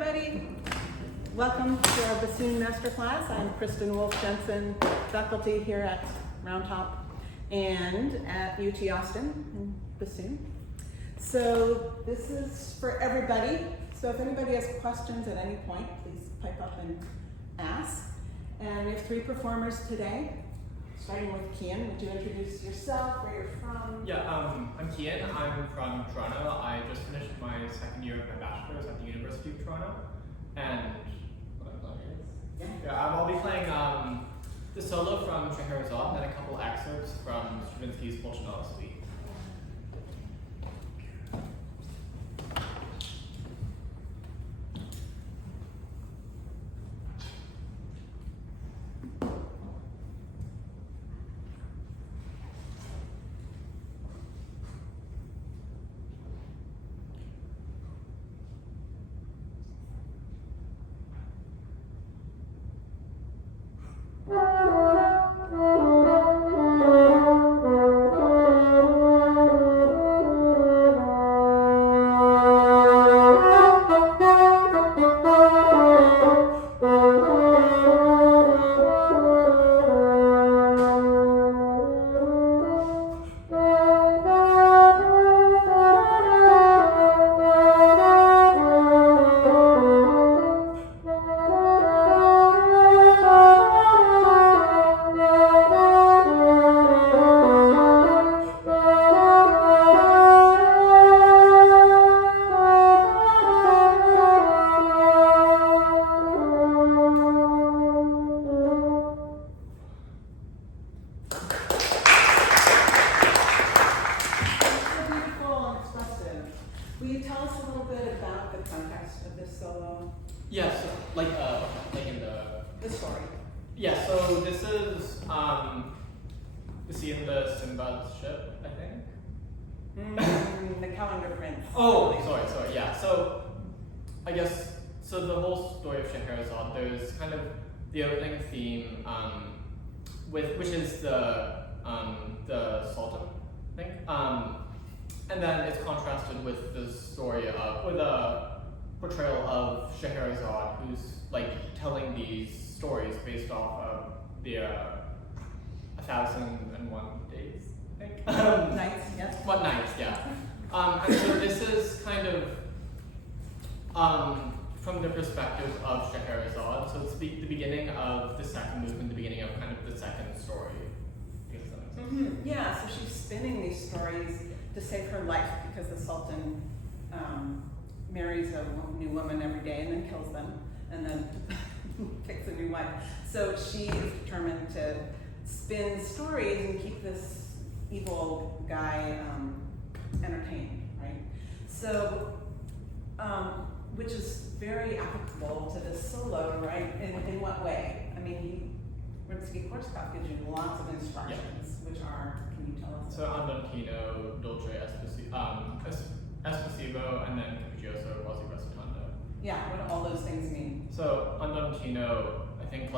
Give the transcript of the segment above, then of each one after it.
everybody. Welcome to our bassoon masterclass. I'm Kristin, Wolfe, Jensen, faculty here at Round Top and at UT Austin in bassoon. So this is for everybody. So if anybody has questions at any point, please pipe up and ask. And we have three performers today, starting with Cian. Would you introduce yourself, where you're from? Yeah, I'm Cian. I'm from Toronto. I just finished my second year of my bachelor's at the University of Toronto. And what I'm playing is, I'll be playing the solo from Scheherazade and then a couple excerpts from Stravinsky's Pulcinella Suite. The opening theme, which is the Sultan, I think, and then it's contrasted with the story of, with a portrayal of Scheherazade, who's like telling these stories based off of the 1001 Days, I think. Nights, yes. What nights? Yeah. And so this is kind of from the perspective of Scheherazade, so it's the beginning of the second movement, the beginning of kind of the second story. Yeah, so she's spinning these stories to save her life because the Sultan marries a new woman every day and then kills them and then picks a new wife. So she is determined to spin stories and keep this evil guy entertained, right? So, which is very applicable to this solo, right? In what way? I mean, Rimsky-Korsakov gives you lots of instructions, which are, can you tell us? So Andantino, Dolce Espressivo, and then Capriccioso, quasi recitando. Yeah, what do all those things mean? So Andantino, I think a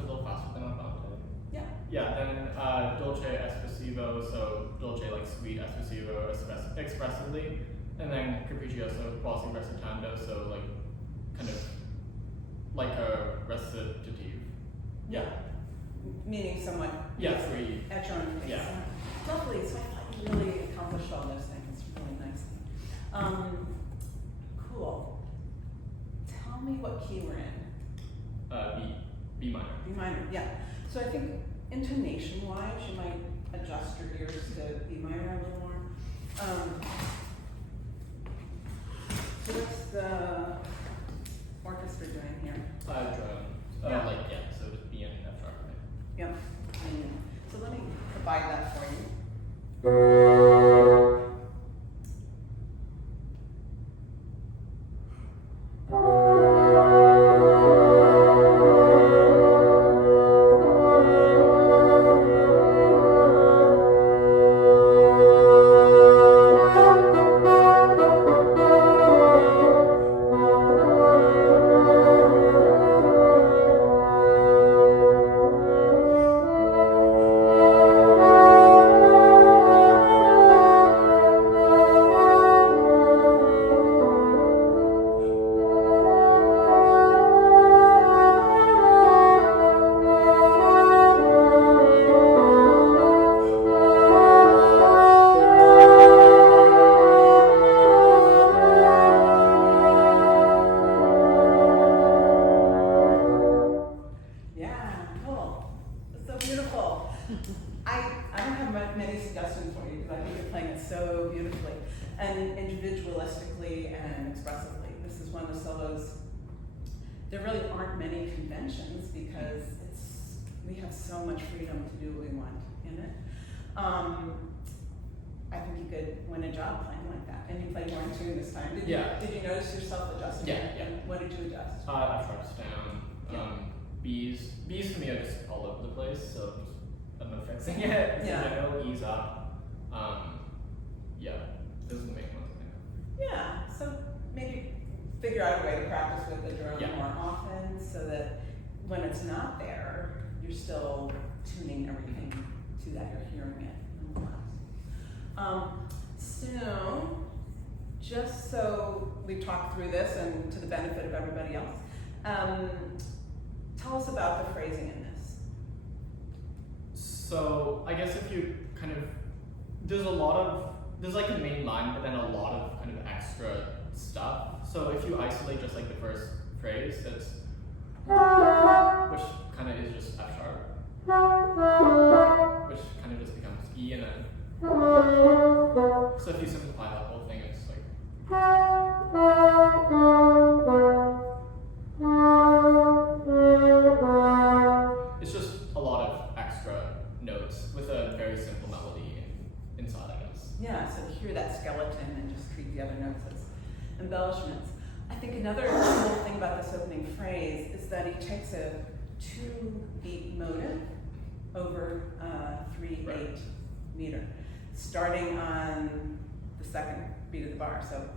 little faster than Andante. Yeah. Yeah, then Dolce Espressivo, so Dolce like sweet, Espressivo expressively. And then Capriccioso, quasi recitando, so like kind of like a recitative. Yeah. Meaning somewhat. Yeah, free. At your own pace. Yeah. Lovely. So I thought you really accomplished all those things really nicely. Cool. Tell me what key we're in. B minor. B minor. Yeah. So I think intonation-wise, you might adjust your ears to B minor a little more. So what's the orchestra doing here? Drums. So just B and F sharp. Yep. So let me provide that for you. many suggestions for you because I think you're playing it so beautifully and individualistically and expressively. This is one of the solos. There really aren't many conventions because we have so much freedom to do what we want in it. I think you could win a job playing like that. And you played more in tune this time. Did you notice yourself adjusting? Yeah. What did you adjust? I sharps down. B's for me are just all over the place, so I'm not fixing it. Yeah. I know E's up. Doesn't make much sense. Yeah, so maybe figure out a way to practice with the drone more often so that when it's not there, you're still tuning everything to that, you're hearing it. So, just so we talked through this and to the benefit of everybody else, tell us about the phrasing in this. So, I guess if you kind of, there's like a main line, but then a lot of kind of extra stuff. So if you isolate just like the first phrase, that's, which kind of is just F sharp, which kind of just becomes E, and then, so if you simplify that whole thing, it's like, it's just a lot of extra notes with a very simple melody inside, I guess. Yeah, so hear that skeleton and just treat the other notes as embellishments. I think another cool thing about this opening phrase is that he takes a 2-beat motive over 3/8 meter, starting on the second beat of the bar. So,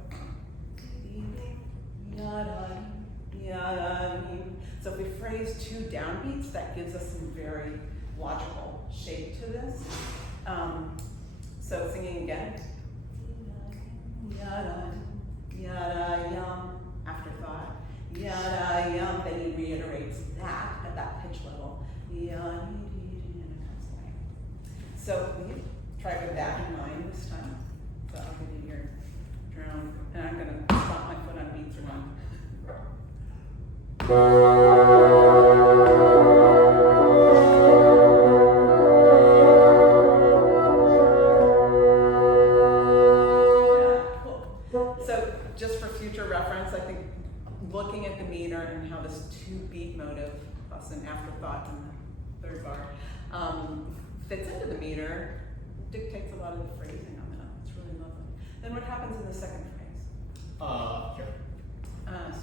so if we phrase 2 downbeats, that gives us some very logical shape to this. So singing again. Yada, yada, yum, afterthought. Yada, yum, then he reiterates that at that pitch level. Yada, and it comes away. So we try with that in mind this time. So I'll give you your drum, and I'm gonna stomp my foot on beats around. Looking at the meter and how this 2-beat motive plus an afterthought in the third bar fits into the meter dictates a lot of the phrasing on that. It's really lovely. Then what happens in the second phrase? Here.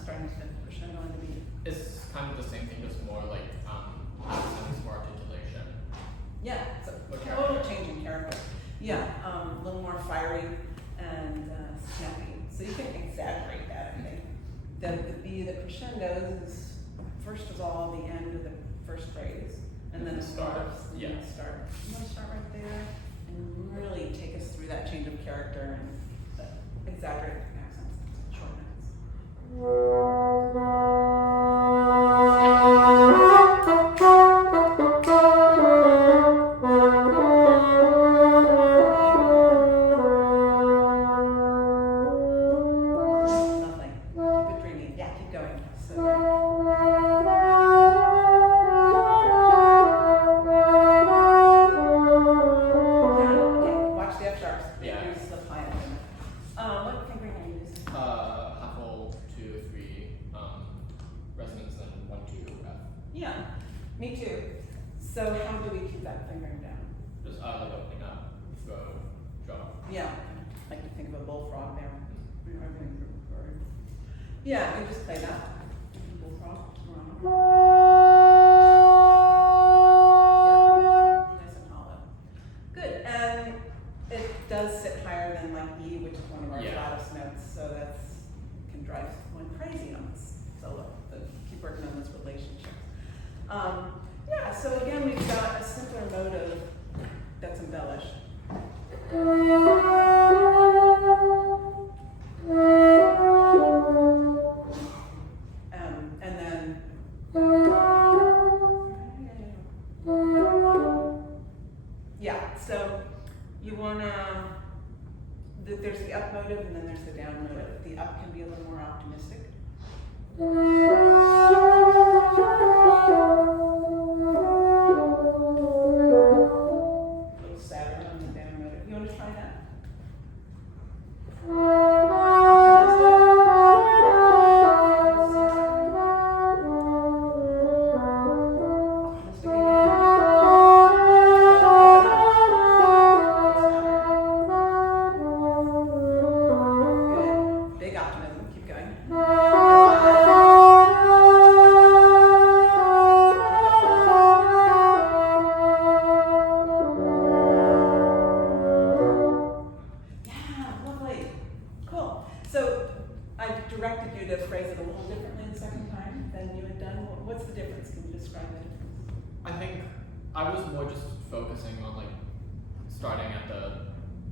Starting to crescendo on the beat. It's kind of the same thing, just more like accents, more articulation. Yeah, it's a total change in character. Yeah, a little more fiery and snappy. So you can exaggerate that, I think. The crescendos is first of all the end of the first phrase, and then the start. Yeah. Start. You want to start right there and really take us through that change of character and exaggerate accents, short Yeah, we just play that. Bullfrog. Yeah, nice and hollow. Good, and it does sit higher than like E, which is one of our flattest notes, so that's can drive one crazy on this solo. But keep working on this relationship. Yeah, so again, we've got a simpler motive that's embellished. There's the up motive and then there's the down motive. The up can be a little more optimistic. A little sadder. than you had done? What's the difference? Can you describe the difference? I think I was more just focusing on like starting at the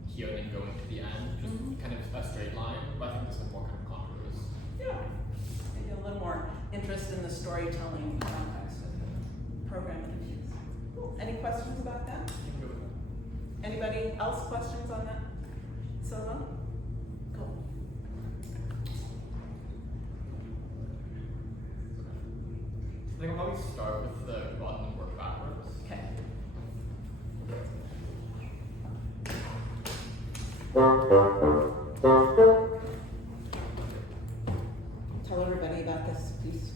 here and then going to the end, just kind of a straight line. But I think this is more kind of contours. Yeah, maybe a little more interest in the storytelling context of the program that you use. Cool. Any questions about that? You can go with that. Anybody else questions on that solo? Cool. I think I'll probably start with the button and work backwards. Okay. Tell everybody about this piece.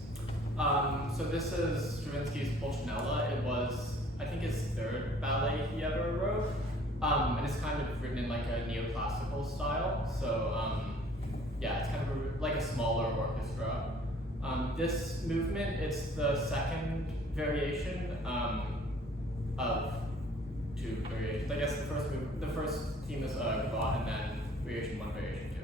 So this is Stravinsky's Pulcinella. It was, I think, his third ballet he ever wrote. And it's kind of written in like a neoclassical style. So yeah, it's kind of like a smaller orchestra. This movement, it's the second variation of two variations. I guess the first theme is God, and then variation 1, variation 2.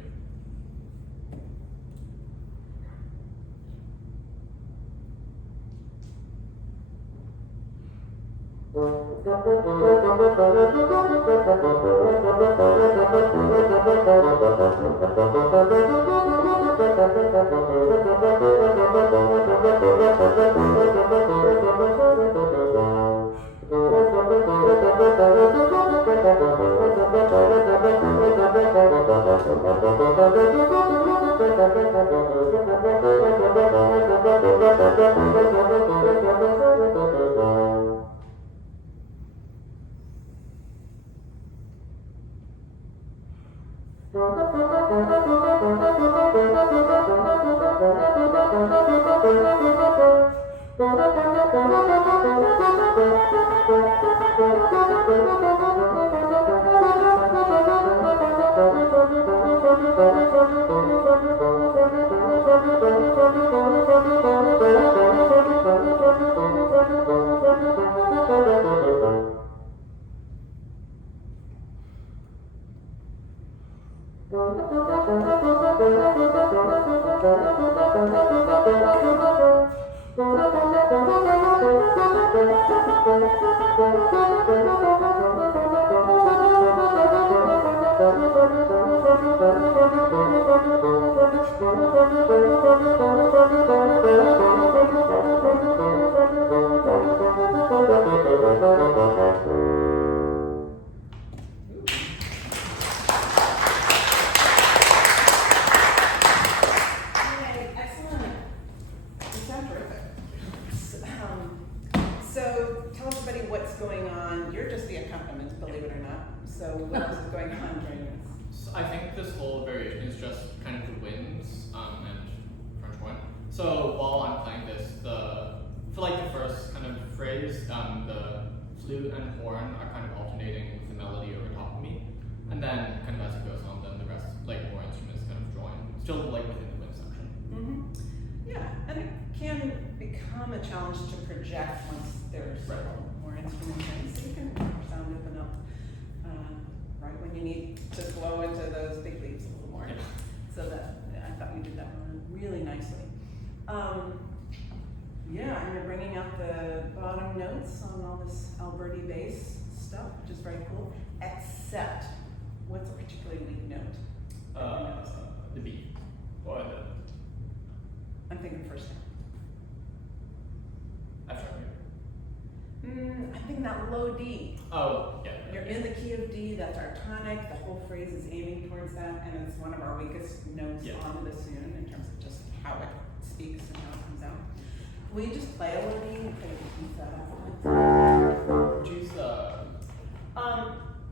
Except, what's a particularly weak note? The B. Or I'm thinking first note. I'm sorry. I'm thinking that low D. Oh, yeah. You're in the key of D, that's our tonic, the whole phrase is aiming towards that, and it's one of our weakest notes on the bassoon in terms of just how it speaks and how it comes out. Will you just play a low D and play the Choose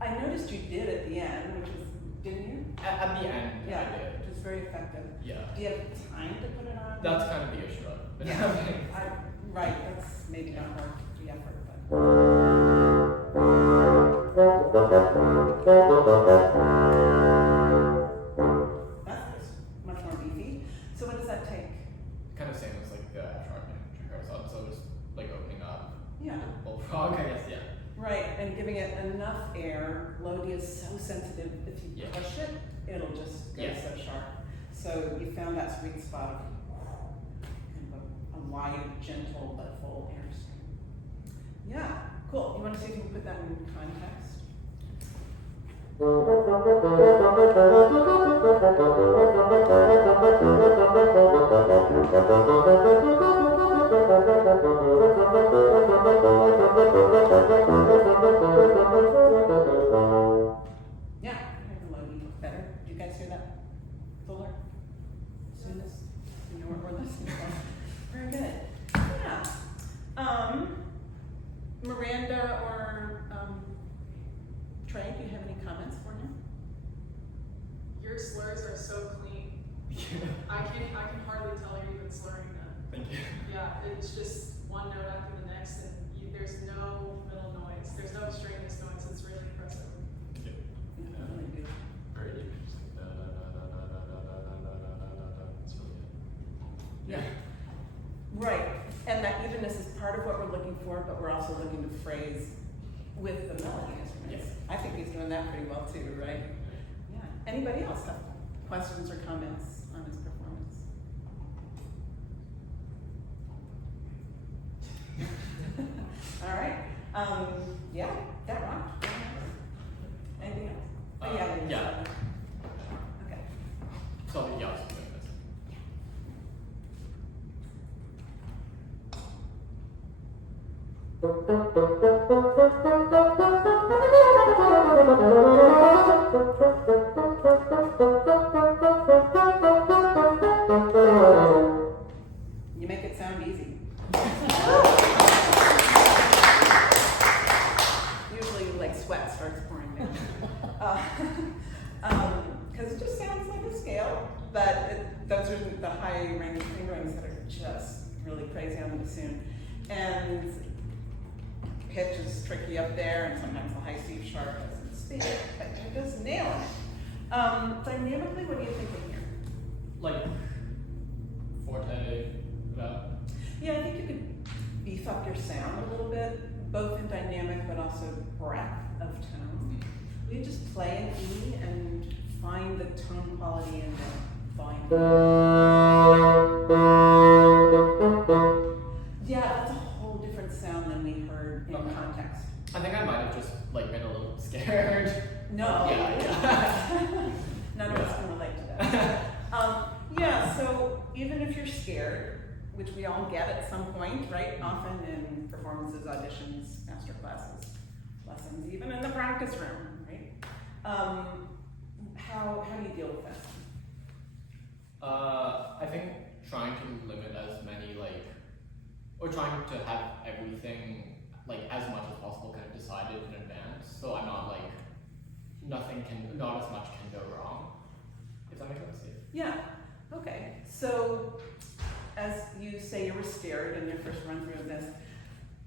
I noticed you did at the end, which was, didn't you? At the end, Yeah, I did. which was very effective. Yeah. Do you have time to put it on? That's kind of the issue. Right, that's maybe not worth the effort, but. That's much more beefy. So what does that take? Kind of same as like the sharpening tricks, so just like opening up. Yeah. Bullfrog, I guess, yeah. Right, and giving it enough air. Low D is so sensitive, if you push it, it'll just go so sharp. So you found that sweet spot of kind of a wide, gentle, but full airstream. Yeah, cool. You want to see if you can put that in context? Yeah, I heard the melody better. Did you guys hear that fuller? Soonest? You know what we're listening for. Very good. Yeah. Miranda or Trey, do you have any comments for him? Your slurs are so clean. I can hardly tell you're even slurring them. Thank you. Yeah, it's just one note after the next, and there's no middle noise. There's no extraneous noise. It's really impressive. Thank you. Yeah, really good. Very interesting. It's really good. Yeah. Right. And that evenness is part of what we're looking for, but we're also looking to phrase with the melody instruments. Yeah. I think he's doing that pretty well too, right? Yeah. Anybody else have questions or comments on his performance? All right. Yeah, that rocked. Anything else? Oh, yeah. Yeah. Okay. So yeah, I was doing this. You make it sound easy. Usually, like sweat starts pouring down. Because it just sounds like a scale, but those are the high range fingerings that are just really crazy on the bassoon. And pitch is tricky up there, and sometimes the high C sharp doesn't speak, but you're just nailing it. Dynamically, what do you think of here? Like forte, that. Yeah, I think you could beef up your sound a little bit, both in dynamic but also breadth of tone. You just play an E and find the tone quality in the volume. Yeah, that's a whole different sound than we heard in context. I think I might have just like been a little scared. No. Yeah. None of us can relate to that. Yeah, so even if you're scared, which we all get at some point, right? Often in performances, auditions, master classes, lessons, even in the practice room, right? How do you deal with that? I think trying to limit as many or trying to have everything as much as possible kind of decided in advance, so I'm not not as much can go wrong. If that makes sense. Yeah. Okay. So, as you say, you were scared in your first run through of this.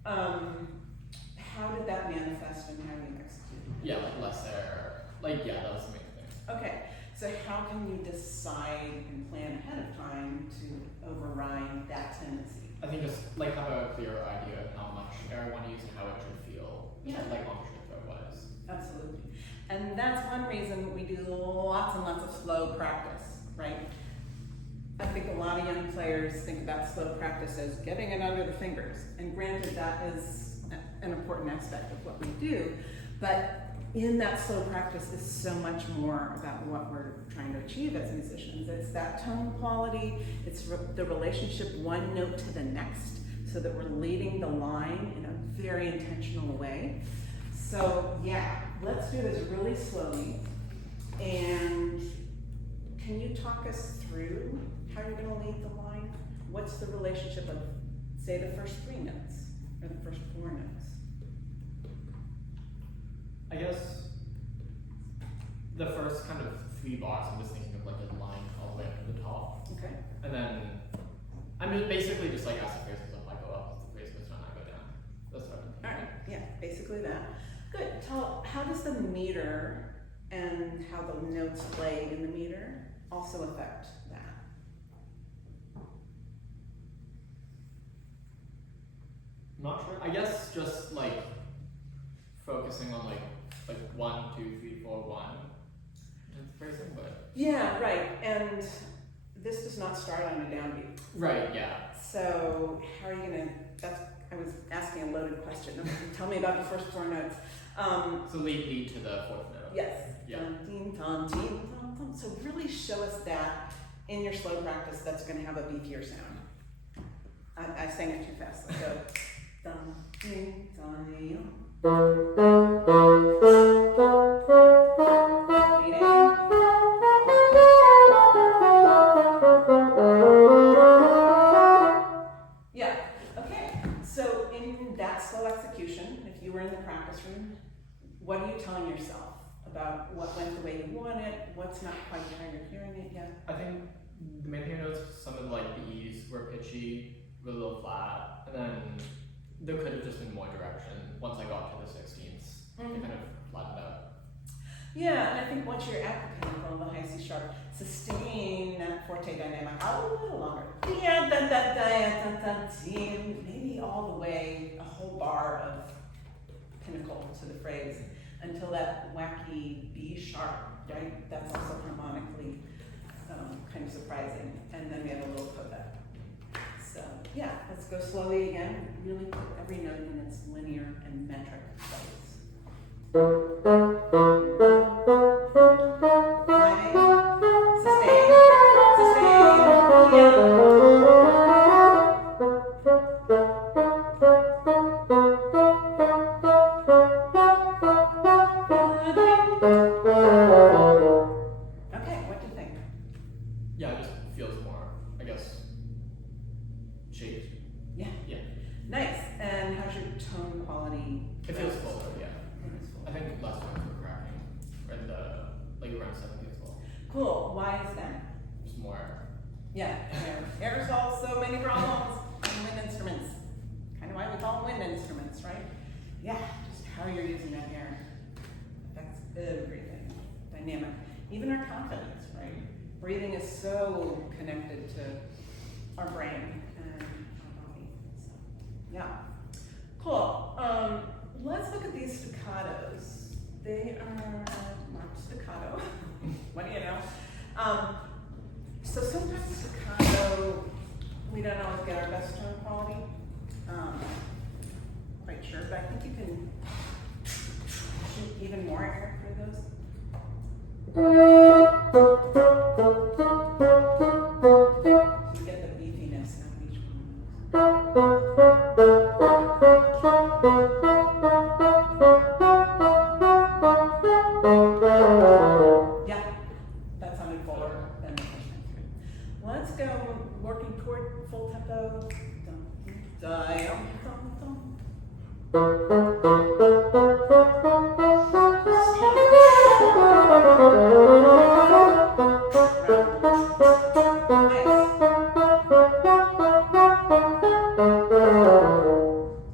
How did that manifest in how you executed? Yeah, less air. Yeah, that was the main thing. Okay. So how can you decide and plan ahead of time to override that tendency? I think just have a clearer idea of how much air I want to use and how it should feel. Yeah. Wise. Absolutely. And that's one reason we do lots and lots of slow practice, right? I think a lot of young players think about slow practice as getting it under the fingers. And granted, that is an important aspect of what we do. But in that slow practice is so much more about what we're trying to achieve as musicians. It's that tone quality, it's the relationship one note to the next, so that we're leading the line in a very intentional way. So yeah, let's do this really slowly. And can you talk us through how you're going to lead the line? What's the relationship of, say, the first 3 notes or the first 4 notes? I guess the first kind of 3 bars, I'm just thinking of a line all the way up to the top. Okay. And then I'm just basically just as the phrase goes up, I go up, as the phrase goes down, I go down. That's what I'm thinking. All right, yeah, basically that. Good. How does the meter and how the notes play in the meter also affect that? Not sure. I guess just focusing on 1, 2, 3, 4, 1. That's phrasing, but Yeah, right. And this does not start on a downbeat. Right, yeah. So how are you gonna, I was asking a loaded question. Tell me about the first 4 notes. So lead to the 4th note. Yes. Yeah. Dun, ding, dun, ding, dun, dun. So really show us that in your slow practice that's gonna have a beefier sound. I sang it too fast. Let's go. Dun, ding, dun, ding. Yeah, okay. So in that slow execution, if you were in the practice room, what are you telling yourself about what went the way you want it, what's not quite how you're hearing it yet? I think the main thing I noticed was some of like the E's were pitchy, were a little flat, and then there could have just been more direction once I got to the 16ths. It kind of flattened out. Yeah, and I think once you're at the pinnacle, the high C sharp, sustain that forte dynamic a little longer. Yeah, da, da, da, da, da, maybe all the way, a whole bar of pinnacle to the phrase until that wacky B sharp, right? That's also harmonically kind of surprising. And then we have a little coda. So yeah, let's go slowly again. Really put every note in its linear and metric place. Climbing, sustain, yeah. Okay, what do you think? Yeah, it just feels more, I guess, shaped. Yeah. Yeah. Nice. And how's your tone quality? It feels fuller, yeah. It is full. I think less ones were cracking, and like around 70 as well. Cool. Why is that? Just more. Yeah. Air solves so many problems in wind instruments. Kind of why we call them wind instruments, right? Yeah. Just how you're using that air affects everything. Dynamic. Even our confidence, right? Breathing is so connected to our brain and our body. So, yeah. Cool. Let's look at these staccatos. They are marked staccato. What do you know? So sometimes staccato, we don't always get our best tone quality. Quite sure, but I think you can shoot even more air for those. So you get the beefiness out of each one. Yeah, that sounded fuller than the first time. Let's go working toward full tempo. Dum, dum, dum, dum.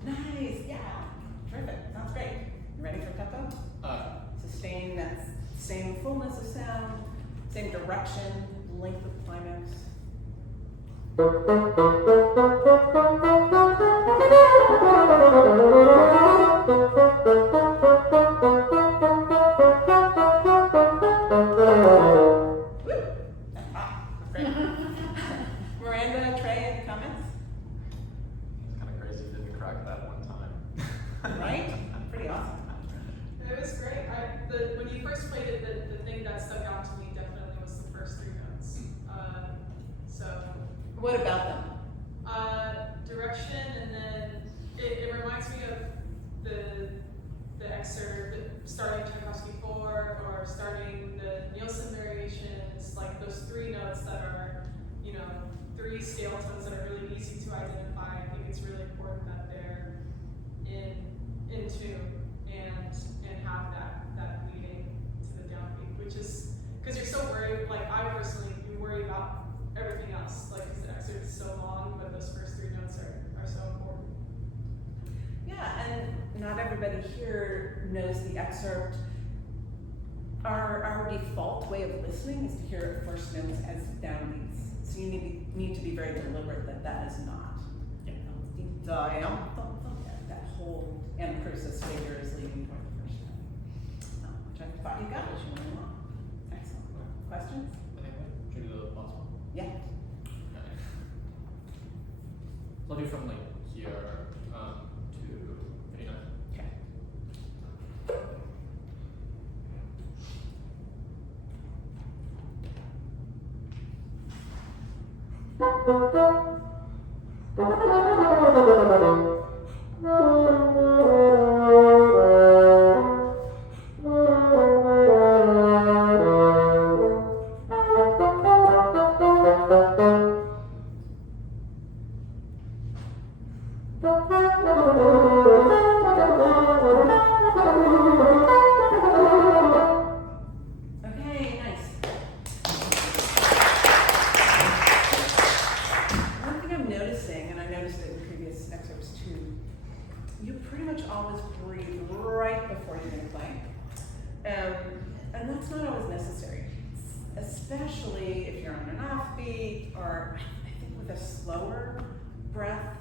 Nice, yeah, terrific, sounds great. You ready for tempo? Sustain that same fullness of sound, same direction, length of climax. Woo! Great. Miranda, Trey, any comments? It's kind of crazy that we cracked that one time. Right? Pretty awesome. It was great. When you first played it, the thing that stuck out to me definitely was the first 3 notes. What about them? Direction, and then it reminds me of the excerpt, starting Tchaikovsky 4 or starting the Nielsen variations, like those 3 notes that are, 3 scale tones that are really easy to identify. I think it's really important that they're in tune and have that leading to the downbeat, which is because you're so worried. Like I personally, you worry about everything else, like because the excerpt is so long, but those first 3 notes are so important. Yeah, and not everybody here knows the excerpt. Our default way of listening is to hear first notes as downbeats. So you need to be very deliberate that is not. That whole anacrusis figure is leading toward the first note. Which I thought you got as you went along. Excellent. Questions? I think we should do the last one. Yeah. Okay. So I'll do from like here to 39. Okay. Okay, nice. One thing I'm noticing, and I noticed it in previous excerpts too, you pretty much always breathe right before you're going to play. And that's not always necessary, especially if you're on an offbeat, or I think with a slower breath,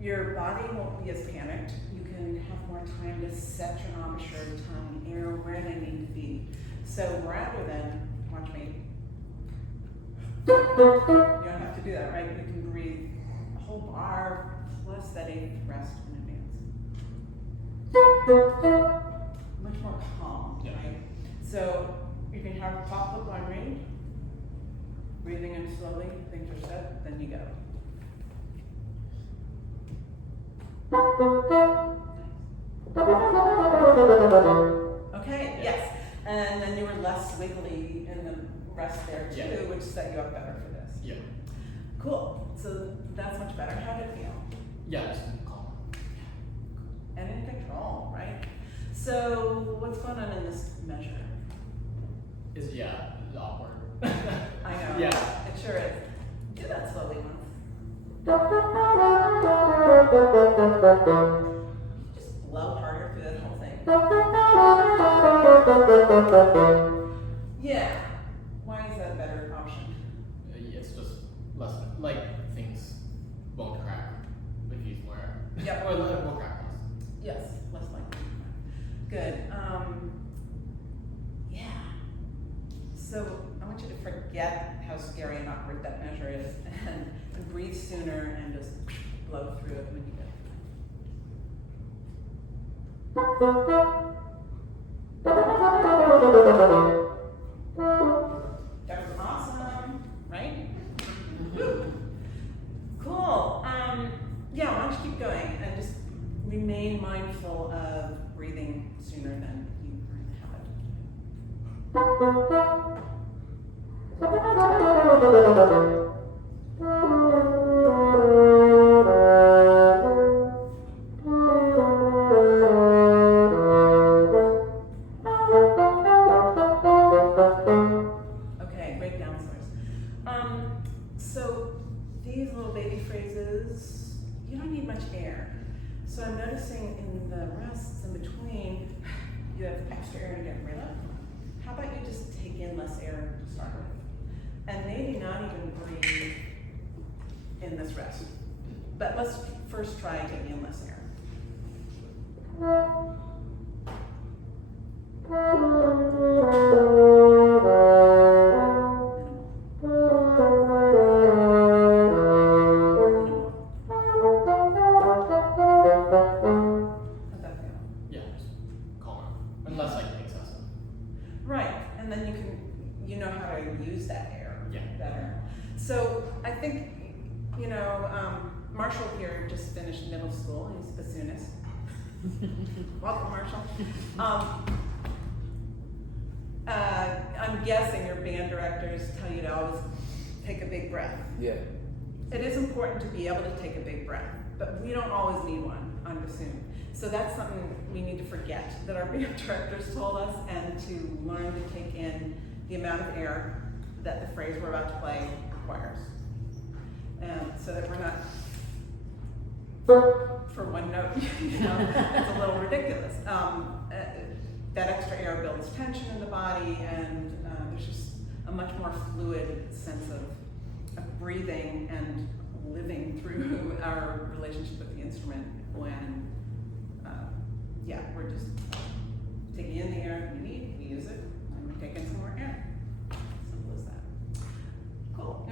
your body won't be as panicked. You can have more time to set your embouchure, tongue, air where they need to be. So rather than, watch me, you don't have to do that, right? You can breathe a whole bar plus that eighth rest in advance. Much more calm, Yeah. right? So you can have a top look on read, breathing in slowly, things are set, then you go. Okay, yes. And then you were less wiggly in the rest there too, Yeah. which set you up better for this. Yeah. Cool. So that's much better. How did it feel? Yeah, just calm. And in control, right? So what's going on in this measure? Is awkward. I know. Yeah. It sure is. Do that slowly once. Just blow harder through that whole thing. Yeah. Why is that a better option? It's just less, like, things won't crack if you use more air. Yep. Or it won't crack less. Yes, less likely. Good. Yeah. So I want you to forget how scary and awkward that measure is and breathe sooner and just blow through it when you go. That was awesome, right? Woo. Cool. Yeah, why don't you keep going and just remain mindful of breathing sooner than you were in the habit. Okay, great downstairs. So these little baby phrases, you don't need much air. So I'm noticing in the rests in between, you have extra air to get rid of. How about you just take in less air to start with? And maybe not even breathe in this rest. But let's first try taking in less air. How'd that feel? Yeah, just calmer. Unless, like, excessive. Right, and then you know how to use that air Yeah. better. So I think, Marshall here just finished middle school. He's a bassoonist. Welcome, Marshall. I'm guessing your band directors tell you to always take a big breath. Yeah. It is important to be able to take a big breath, but we don't always need one on bassoon. So that's something we need to forget that our band directors told us, and to learn to take in the amount of air that the phrase we're about to play requires. And so that we're not for one note, it's a little ridiculous. That extra air builds tension in the body, and there's just a much more fluid sense of breathing and living through our relationship with the instrument when, we're just taking in the air we need, we use it, and we take in some more air. Simple as that.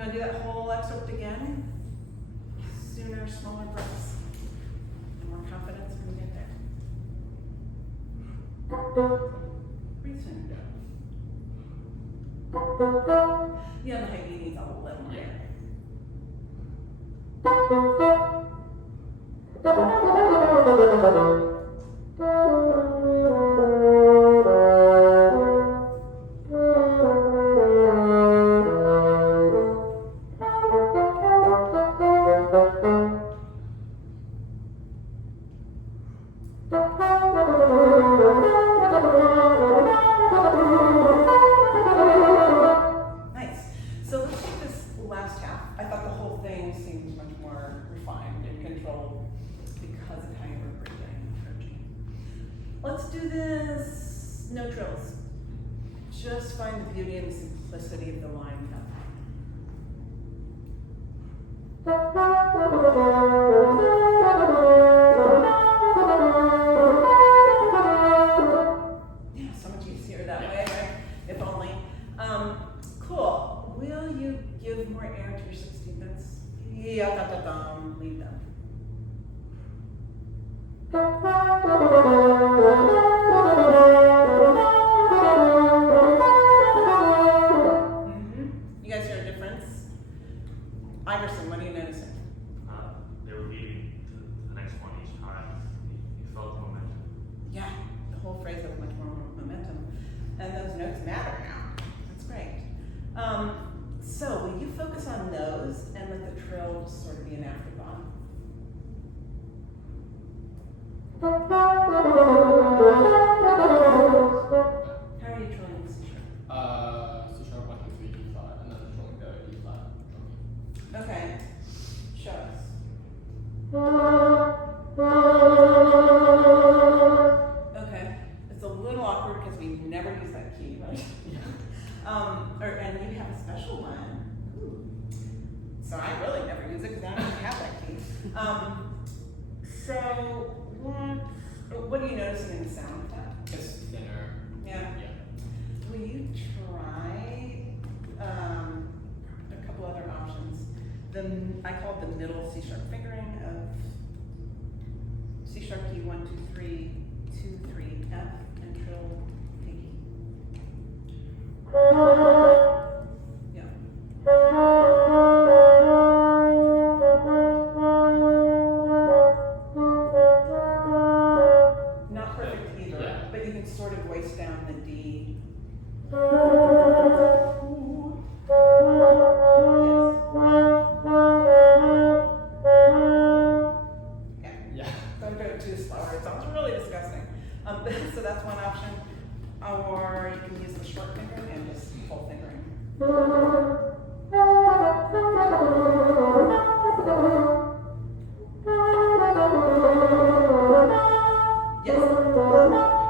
want to do that whole excerpt again? Sooner, smaller breaths, and more confidence when we get there. Breathe in. Yeah, the high B needs a little more. Nice. So let's take this last half. I thought the whole thing seemed much more refined and controlled because of how you were breathing. Let's do this, no trills. Just find the beauty and simplicity of the line count. Yeah, so much easier that way, right? If only. Cool. Will you give more air to your 16th notes? Yeah, leave them. You guys hear a difference? Iverson, what are you noticing? They were leading to the next one each time. You felt the momentum. Yeah, the whole phrase has much more momentum. And those notes matter now. That's great. So will you focus on those and let the trill just sort of be an afterthought? How are you trilling this C sharp? C sharp 1, 2, 3, E flat, and then the trill would go E flat. Okay, show us. Okay, it's a little awkward because we never use that key, right? And you have a special one. Ooh. So I really never use it because I don't even have that key. So what are you noticing in the sound of that? It's thinner. Yeah. Yeah. Will you try a couple other options? I call it the middle C sharp fingering of C sharp key 1, 2, 3, 2, 3, F, and trill pinky. Yeah. Not perfect either, Yeah. but you can sort of voice down the D. Yeah. Don't do it too slow, or it sounds really disgusting. So that's one option. Or you can use the short finger and just full fingering. Yes.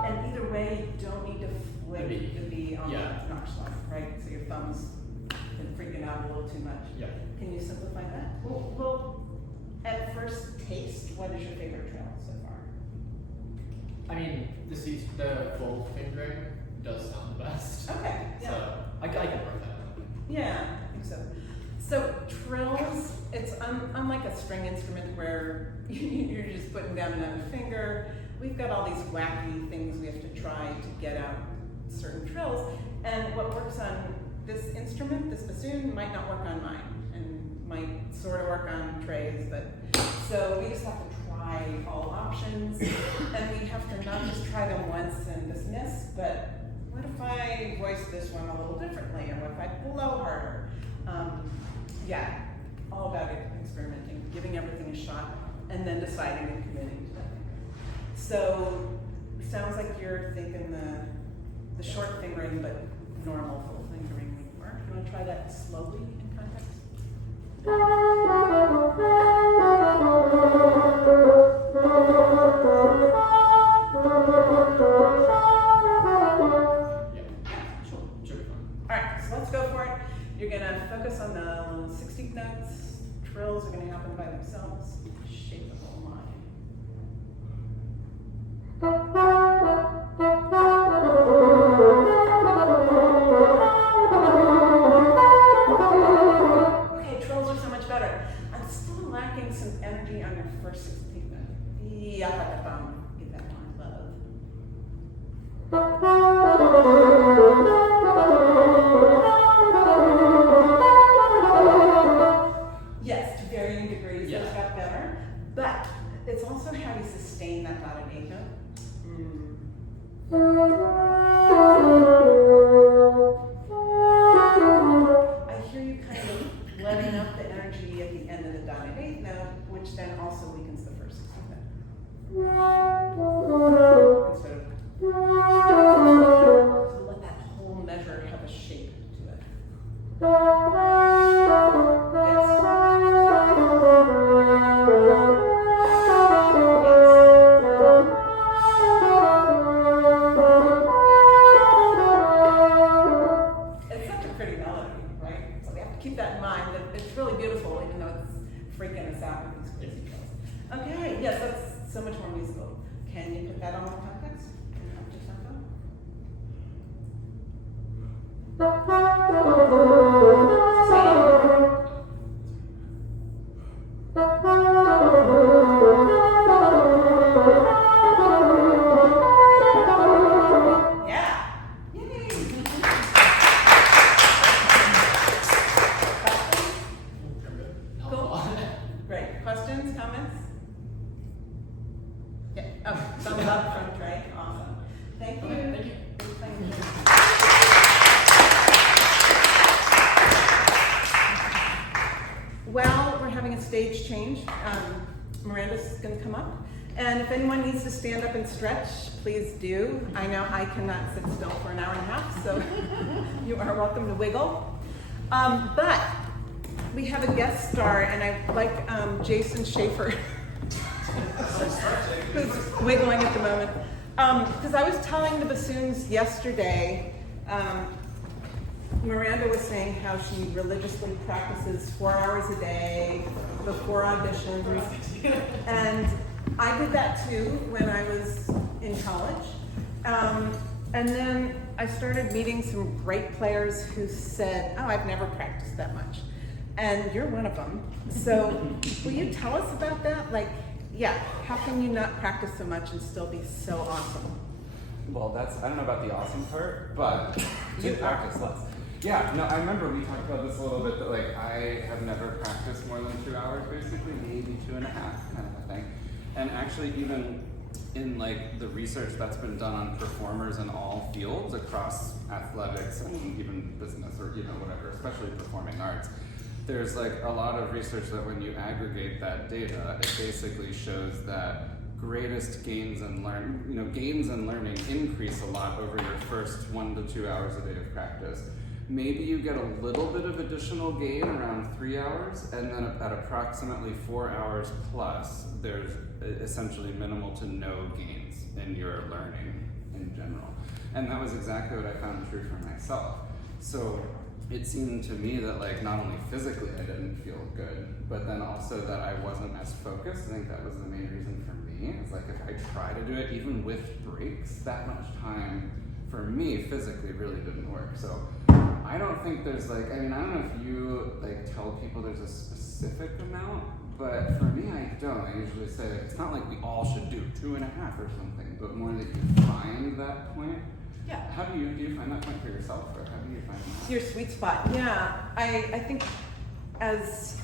And either way, you don't need to flick the B on the notch line, right? So your thumb's been freaking out a little too much. Yeah. Can you simplify that? Well, at first taste, what is your favorite trill so far? I mean, the full fingering does sound the best. Okay, yeah. So I can work that out. Yeah, I think so. So trills, it's unlike a string instrument where you're just putting down another finger. We've got all these wacky things we have to try to get out certain trills. And what works on this instrument, this bassoon, might not work on mine, and might sort of work on Trey's, but so we just have to try all options, and we have to not just try them once and dismiss, but what if I voice this one a little differently, or what if I blow harder? Yeah, all about experimenting, giving everything a shot, and then deciding and committing to that. So, sounds like you're thinking the short fingering, but normal full fingering would work. You want to try that slowly in context? Alright, so let's go for it. You're going to focus on the 16th notes. Trills are going to happen by themselves. Shape the whole line. Yeah. Yay. Cool. Great. Questions, comments? Yeah. Oh, thumbs up from Trey. Awesome. Thank you. Okay, thank you. Thank you. Well, we're having a stage change. Miranda's going to come up. And if anyone needs to stand up and stretch, please do. I know I cannot sit still for an hour and a half, so you are welcome to wiggle. But we have a guest star, and I like Jason Schaefer, who's wiggling at the moment. Because I was telling the bassoons yesterday, Miranda was saying how she religiously practices 4 hours a day before auditions, and I did that too when I was in college. And then I started meeting some great players who said, oh, I've never practiced that much. And you're one of them. So will you tell us about that? Like, yeah, how can you not practice so much and still be so awesome? Well, I don't know about the awesome part, but you practice less. Yeah, no, I remember we talked about this a little bit, that like I have never practiced more than 2 hours, basically, maybe 2.5, kind of a thing. And actually, even in like the research that's been done on performers in all fields across athletics and even business or whatever, especially performing arts, there's like a lot of research that when you aggregate that data, it basically shows that greatest gains in learning increase a lot over your first 1 to 2 hours a day of practice. Maybe you get a little bit of additional gain around 3 hours, and then at approximately 4 hours plus, there's essentially minimal to no gains in your learning in general. And that was exactly what I found true for myself. So it seemed to me that like not only physically I didn't feel good, but then also that I wasn't as focused. I think that was the main reason for me. It's like if I try to do it even with breaks, that much time for me physically really didn't work. So I don't think there's like, I don't know if you like tell people there's a specific amount, but for me I don't. I usually say it's not like we all should do 2.5 or something, but more that you find that point. Yeah. How do you find that point for yourself, or how do you find that? Your sweet spot. Yeah, I think as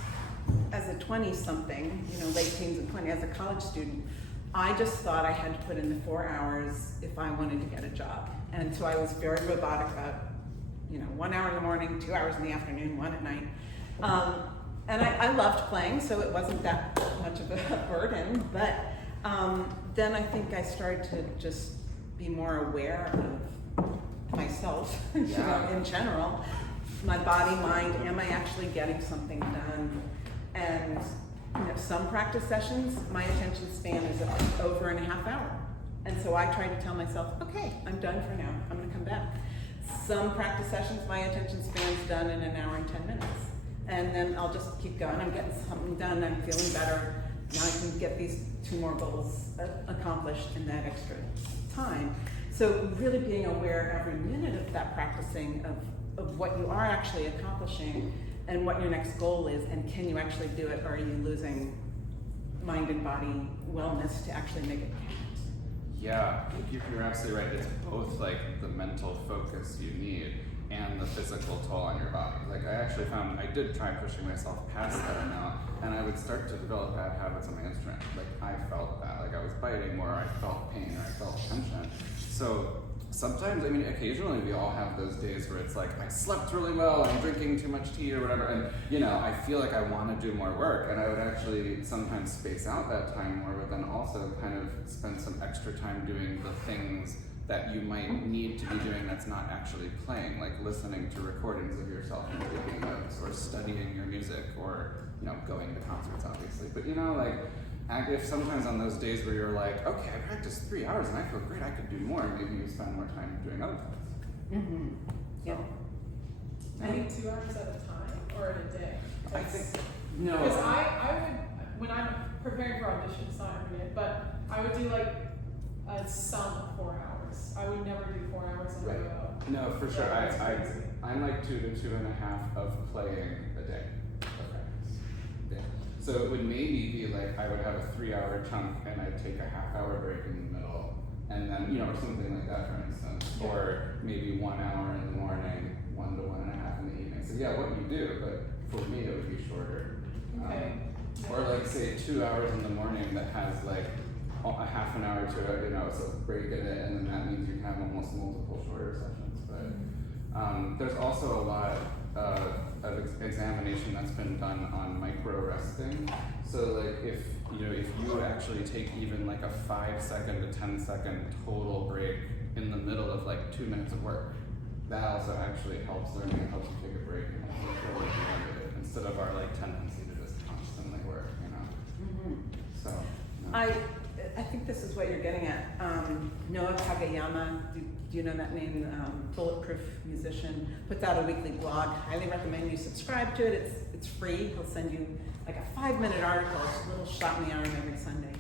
a 20-something, late teens and 20, as a college student, I just thought I had to put in the 4 hours if I wanted to get a job. And so I was very robotic about, 1 hour in the morning, 2 hours in the afternoon, 1 at night. And I loved playing, so it wasn't that much of a burden. But then I think I started to just be more aware of myself, in general. My body, mind, am I actually getting something done? And some practice sessions, my attention span is over in a half hour. And so I try to tell myself, okay, I'm done for now, I'm gonna come back. Some practice sessions, my attention span's done in an hour and 10 minutes. And then I'll just keep going, I'm getting something done, I'm feeling better. Now I can get these 2 more goals accomplished in that extra time. So really being aware every minute of that practicing of what you are actually accomplishing and what your next goal is, and can you actually do it, or are you losing mind and body wellness to actually make it count? Yeah, you're absolutely right. It's both like the mental focus you need and the physical toll on your body. Like I actually found, I did try pushing myself past that amount, and I would start to develop bad habits on my instrument. Like I felt that, like I was biting more, I felt pain, or I felt tension. So sometimes, occasionally we all have those days where it's like, I slept really well, I'm drinking too much tea or whatever, and I feel like I want to do more work, and I would actually sometimes space out that time more, but then also kind of spend some extra time doing the things that you might need to be doing that's not actually playing, like listening to recordings of yourself and taking notes, or studying your music, or going to concerts, obviously. But if sometimes on those days where you're like, okay, I practiced 3 hours and I feel great, I could do more, maybe you spend more time doing other things. Mm-hmm. Yeah. I think 2 hours at a time or in a day? I think, no. Because I would, when I'm preparing for auditions, not every day, but I would do like a sum of 4 hours. I would never do 4 hours in a row. No, for sure. I'm like 2 to 2.5 of playing a day of practice. Yeah. So it would maybe be like I would have a 3-hour chunk and I'd take a half-hour break in the middle, and then, or something like that, for instance. Yeah. Or maybe 1 hour in the morning, 1 to 1.5 in the evening. So yeah, what you do, but for me it would be shorter. Okay. Or like say 2 hours in the morning that has like a half an hour to it, so break in it, and then that means you can have almost multiple shorter sessions. But there's also a lot of examination that's been done on micro resting. So like if you actually take even like a 5-second to 10-second total break in the middle of like 2 minutes of work, that also actually helps learning. It helps you take a break and helps you feel like you learned it instead of our like tendency to just constantly work. So I think this is what you're getting at. Noah Kageyama, do you know that name? Bulletproof musician, puts out a weekly blog. Highly recommend you subscribe to it. It's free. He'll send you like a 5-minute article, a little shot in the arm every Sunday.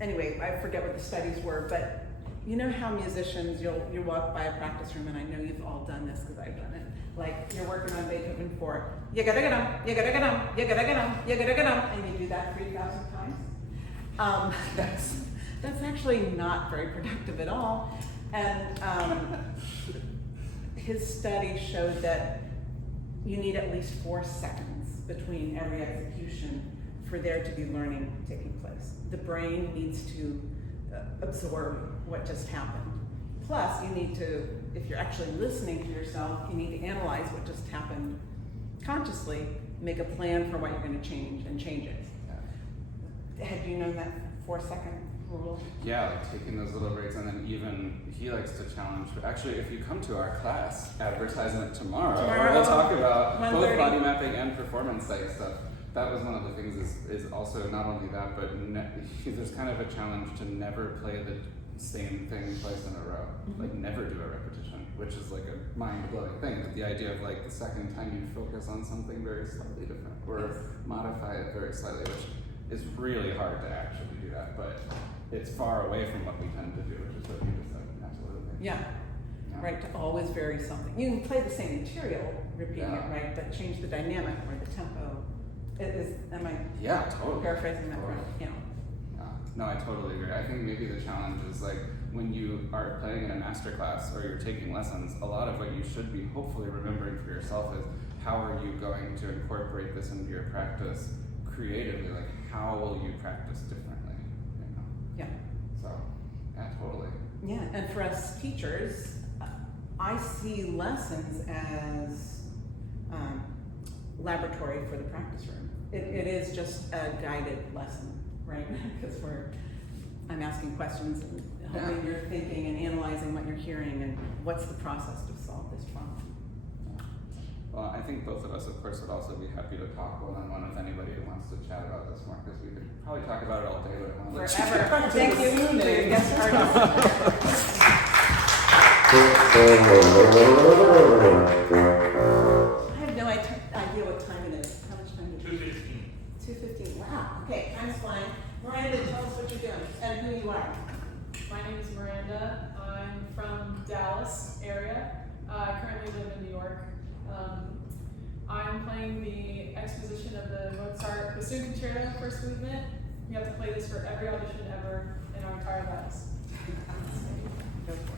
Anyway, I forget what the studies were, but you know how musicians, you walk by a practice room, and I know you've all done this because I've done it. Like you're working on Beethoven 4, you gotta get 'em, you gotta get 'em, you gotta get 'em, you gotta get 'em, and you do that 3,000 times. That's actually not very productive at all. And his study showed that you need at least 4 seconds between every execution for there to be learning taking place. The brain needs to absorb what just happened. Plus, you need to, if you're actually listening to yourself, you need to analyze what just happened consciously, make a plan for what you're going to change, and change it. Had you known that 4-second rule? Yeah, like taking those little breaks, and then even he likes to challenge. Actually, if you come to our class, advertisement tomorrow we'll talk about both body mapping and performance psych stuff. That was one of the things is also not only that, but there's kind of a challenge to never play the same thing twice in a row. Like never do a repetition, which is like a mind-blowing thing. But the idea of like the second time you focus on something very slightly different, or modify it very slightly, which is really hard to actually do that, but it's far away from what we tend to do, which is what you just said. Absolutely. Yeah. Right, to always vary something. You can play the same material, repeating it, right, but change the dynamic or the tempo. Am I totally paraphrasing that right? Yeah. No, I totally agree. I think maybe the challenge is like when you are playing in a masterclass or you're taking lessons, a lot of what you should be hopefully remembering for yourself is how are you going to incorporate this into your practice creatively? Like how will you practice differently? Yeah. So, yeah, totally. Yeah, and for us teachers, I see lessons as laboratory for the practice room. It is just a guided lesson, right? Because I'm asking questions and hoping you're thinking and analyzing what you're hearing and what's the process to solve this problem. Well, I think both of us, of course, would also be happy to talk one-on-one with anybody who wants to chat about this more, because we could probably talk about it all day, but I want to let you Forever. Thank you for your guest artist. I have no idea what time it is. How much time is it? 2:15. 2:15. Wow. Okay, time's flying. Miranda, tell us what you're doing and who you are. My name is Miranda. I'm from Dallas area. I currently live in New York. I'm playing the exposition of the Mozart bassoon concerto, first movement. We have to play this for every audition ever in our entire lives. Go for it.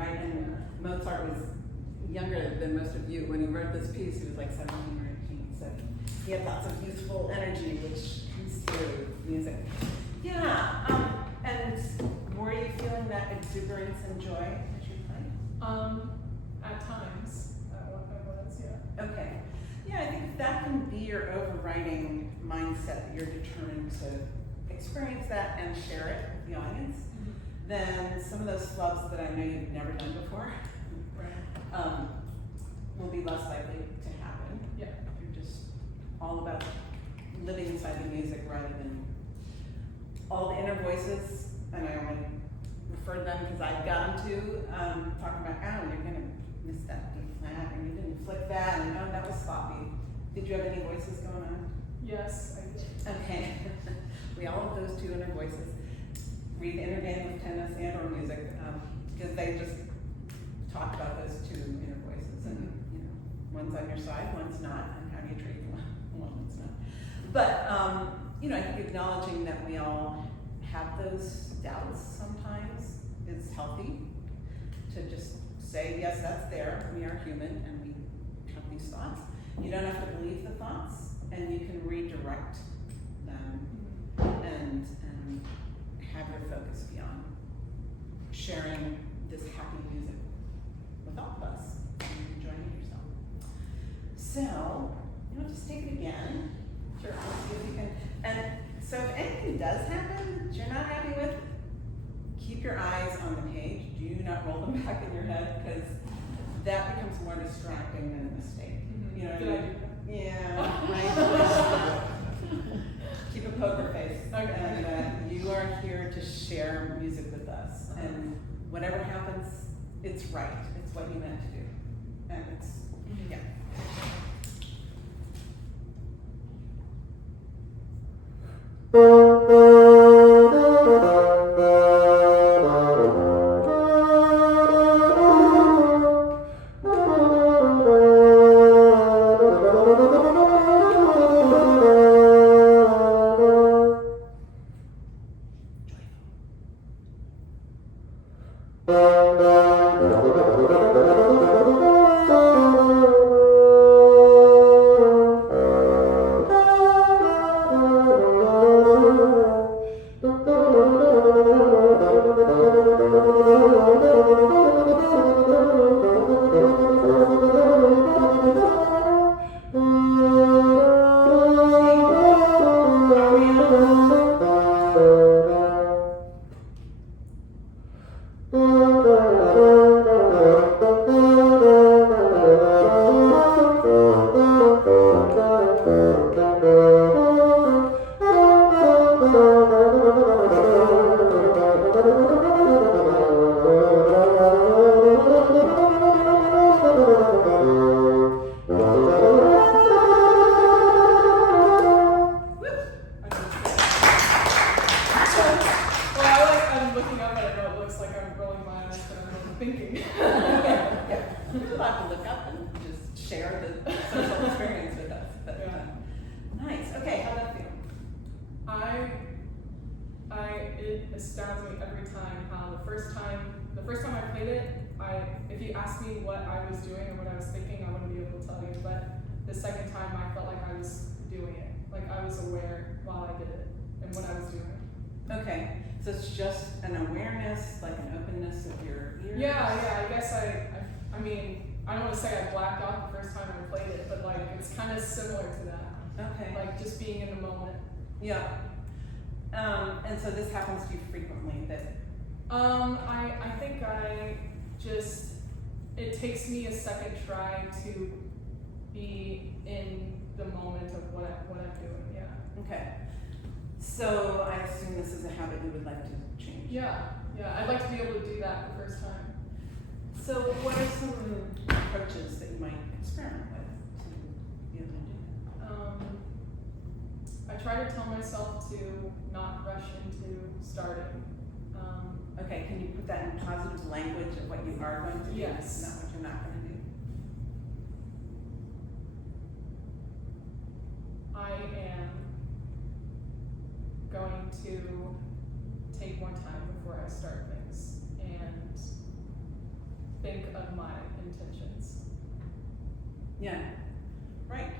right? And Mozart was younger than most of you. When he wrote this piece, he was like 17 or 18. So he had lots of youthful energy, which comes through music. Yeah, and were you feeling that exuberance and joy as you played? At times, what I was, yeah. Okay. Yeah, I think that can be your overriding mindset, that you're determined to experience that and share it with the audience. Then some of those flubs that I know you've never done before will be less likely to happen. Yeah. You're just all about living inside the music rather than all the inner voices, and I only refer to them because I got them to, talking about, oh, you're going to miss that D flat, and you didn't flick that, and oh, that was sloppy. Did you have any voices going on? Yes, I did. Okay. We all have those two inner voices. Read the Inner Game with Tennis and or music, because they just talk about those two inner voices, and you know, one's on your side, one's not, and how do you treat the one that's not. But you know, I think acknowledging that we all have those doubts sometimes is healthy. To just say, yes, that's there. We are human, and we have these thoughts. You don't have to believe the thoughts, and you can redirect them and have your focus be on sharing this happy music with all of us and enjoying yourself. So, you know, just take it again. Sure. Let's see if you can. And so, if anything does happen that you're not happy with, keep your eyes on the page. Do not roll them back in your head, because that becomes more distracting than a mistake. You know what I mean? Yeah. Keep a poker face. Okay. And you are here to share music with us. And whatever happens, it's right. It's what you meant to do. And it's, yeah. It astounds me every time how the first time I played it, if you asked me what I was doing or what I was thinking, I wouldn't be able to tell you. But the second time, I felt like I was doing it, like I was aware while I did it and what I was doing. Okay, so it's just an awareness, like an openness of your ears. Yeah. I guess I mean, I don't want to say I blacked out the first time I played it, but like it's kind of similar to that. Okay. Like just being in the moment. Yeah. And so this happens to you frequently, that I think it takes me a second try to be in the moment of what I'm doing, yeah. okay. So I assume this is a habit you would like to change. Yeah, I'd like to be able to do that the first time. So what are some approaches that you might experiment with to be able to do that? I try to tell myself to not rush into starting. Okay, can you put that in positive language of what you are going to do? Yes. Not what you're not going to do. I am going to take more time before I start things and think of my intentions. Yeah, right.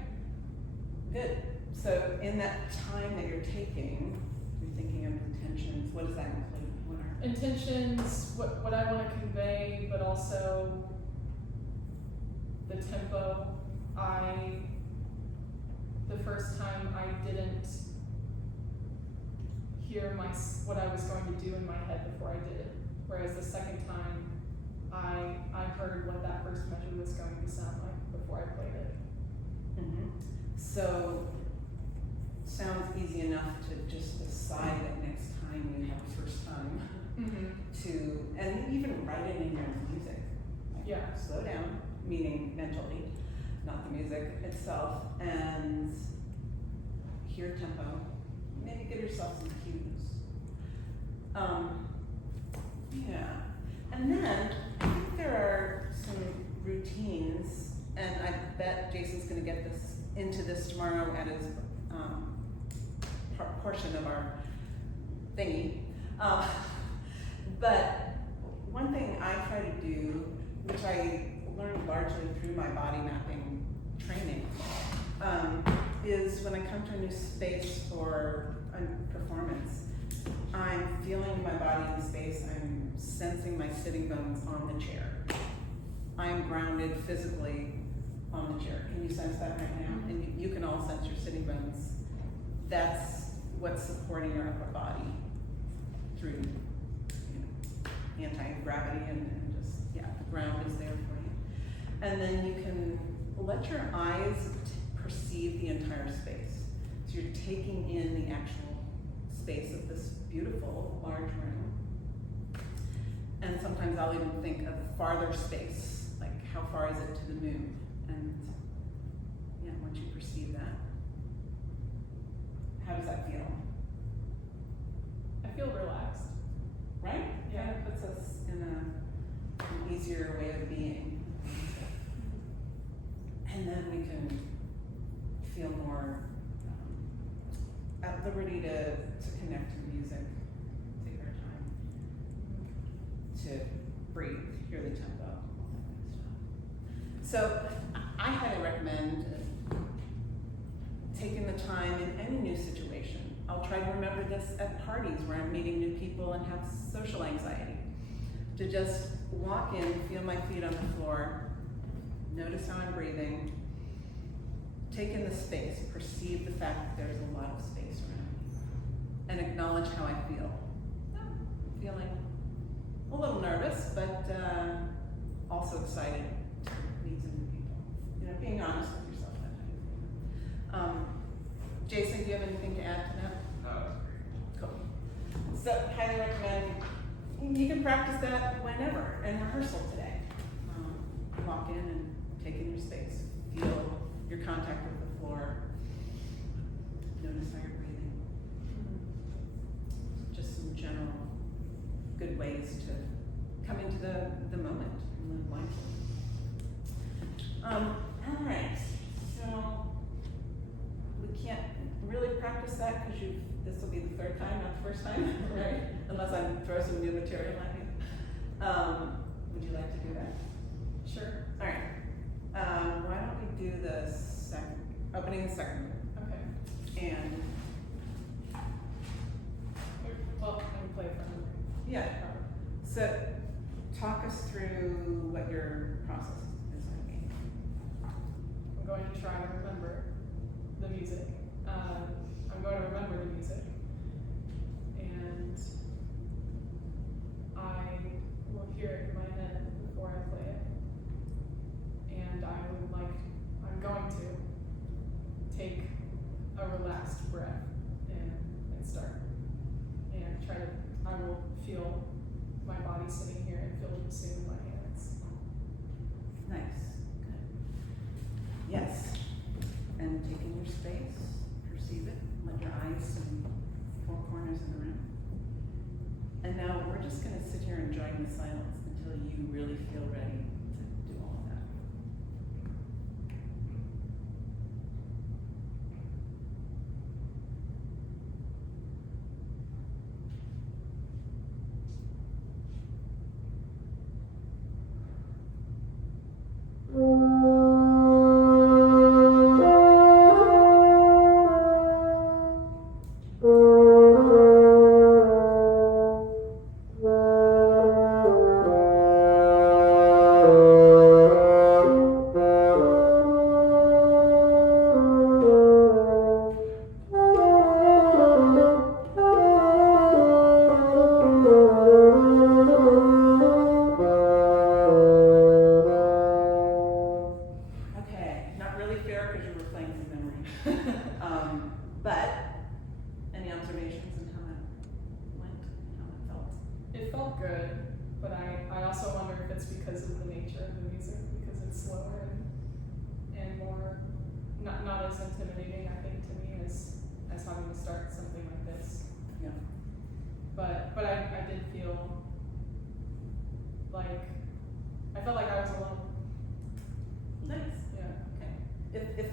Good. So in that time that you're taking, you're thinking of intentions. What does that include? What are Intentions, what I want to convey, but also the tempo. The first time I didn't hear what I was going to do in my head before I did it. Whereas the second time, I heard what that first measure was going to sound like before I played it. So, sounds easy enough to just decide that next time you have a first time and even write it in your music. Like, Yeah. slow down, meaning mentally, not the music itself, and hear tempo. Maybe give yourself some cues. Yeah. And then I think there are some routines, and I bet Jason's going to get into this tomorrow at his portion of our thingy. But one thing I try to do, which I learned largely through my body mapping training, is when I come to a new space for a performance, I'm feeling my body in space, I'm sensing my sitting bones on the chair. I'm grounded physically on the chair. Can you sense that right now? And you can all sense your sitting bones. That's what's supporting your upper body through anti-gravity and just, the ground is there for you. And then you can let your eyes perceive the entire space. So you're taking in the actual space of this beautiful, large room. And sometimes I'll even think of farther space, like how far is it to the moon? And once you perceive that, how does that feel? I feel relaxed. Right? Yeah. Kind of puts us in an easier way of being. And then we can feel more at liberty to connect to music, take our time to breathe, hear the tempo, all that kind of stuff. So I highly recommend taking the time in any new situation. I'll try to remember this at parties where I'm meeting new people and have social anxiety. To just walk in, feel my feet on the floor, notice how I'm breathing, take in the space, perceive the fact that there's a lot of space around me, and acknowledge how I feel. I'm feeling a little nervous, but also excited to meet some new people. Being honest with yourself that time. Jason, do you have anything to add to that? No, that's great. Cool. So, highly recommend, you can practice that whenever, and rehearsal today. Walk in and take in your space. Feel your contact with the floor. Notice how you're breathing. Just some general good ways to come into the moment and live mindfully. All right, so we can't really practice that because this will be the third time, not the first time, right? Unless I throw some new material at you. Would you like to do that? Sure. All right. Why don't we do the opening the second group? Okay. And Well, I can play for them. yeah, so talk us through what your process is going to be. I'm going to try to remember the music. I'm going to remember the music. And I will hear it in my head before I play it. And I'm going to take a relaxed breath and start. And I will feel my body sitting here and feel the bassoon in my hands. Nice. Good. Yes. And take in your space, perceive it, let your eyes see four corners of the room. And now we're just going to sit here enjoying the silence until you really feel ready to do all of that.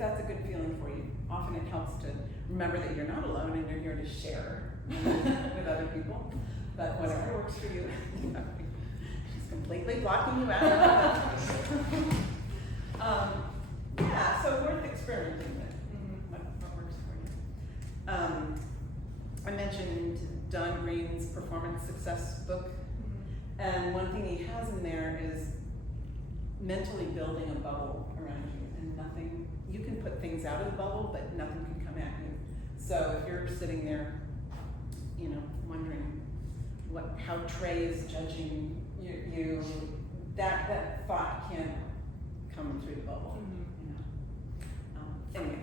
that's a good feeling for you. Often it helps to remember that you're not alone and you're here to share with other people. But whatever works for you. She's completely blocking you out. Yeah, so worth experimenting with. What works for you? I mentioned Don Green's Performance Success book. And one thing he has in there is mentally building a bubble around you, and nothing, you can put things out of the bubble, but nothing can come at you. So if you're sitting there, you know, wondering how Trey is judging you, that thought can't come through the bubble. You know. Anyway,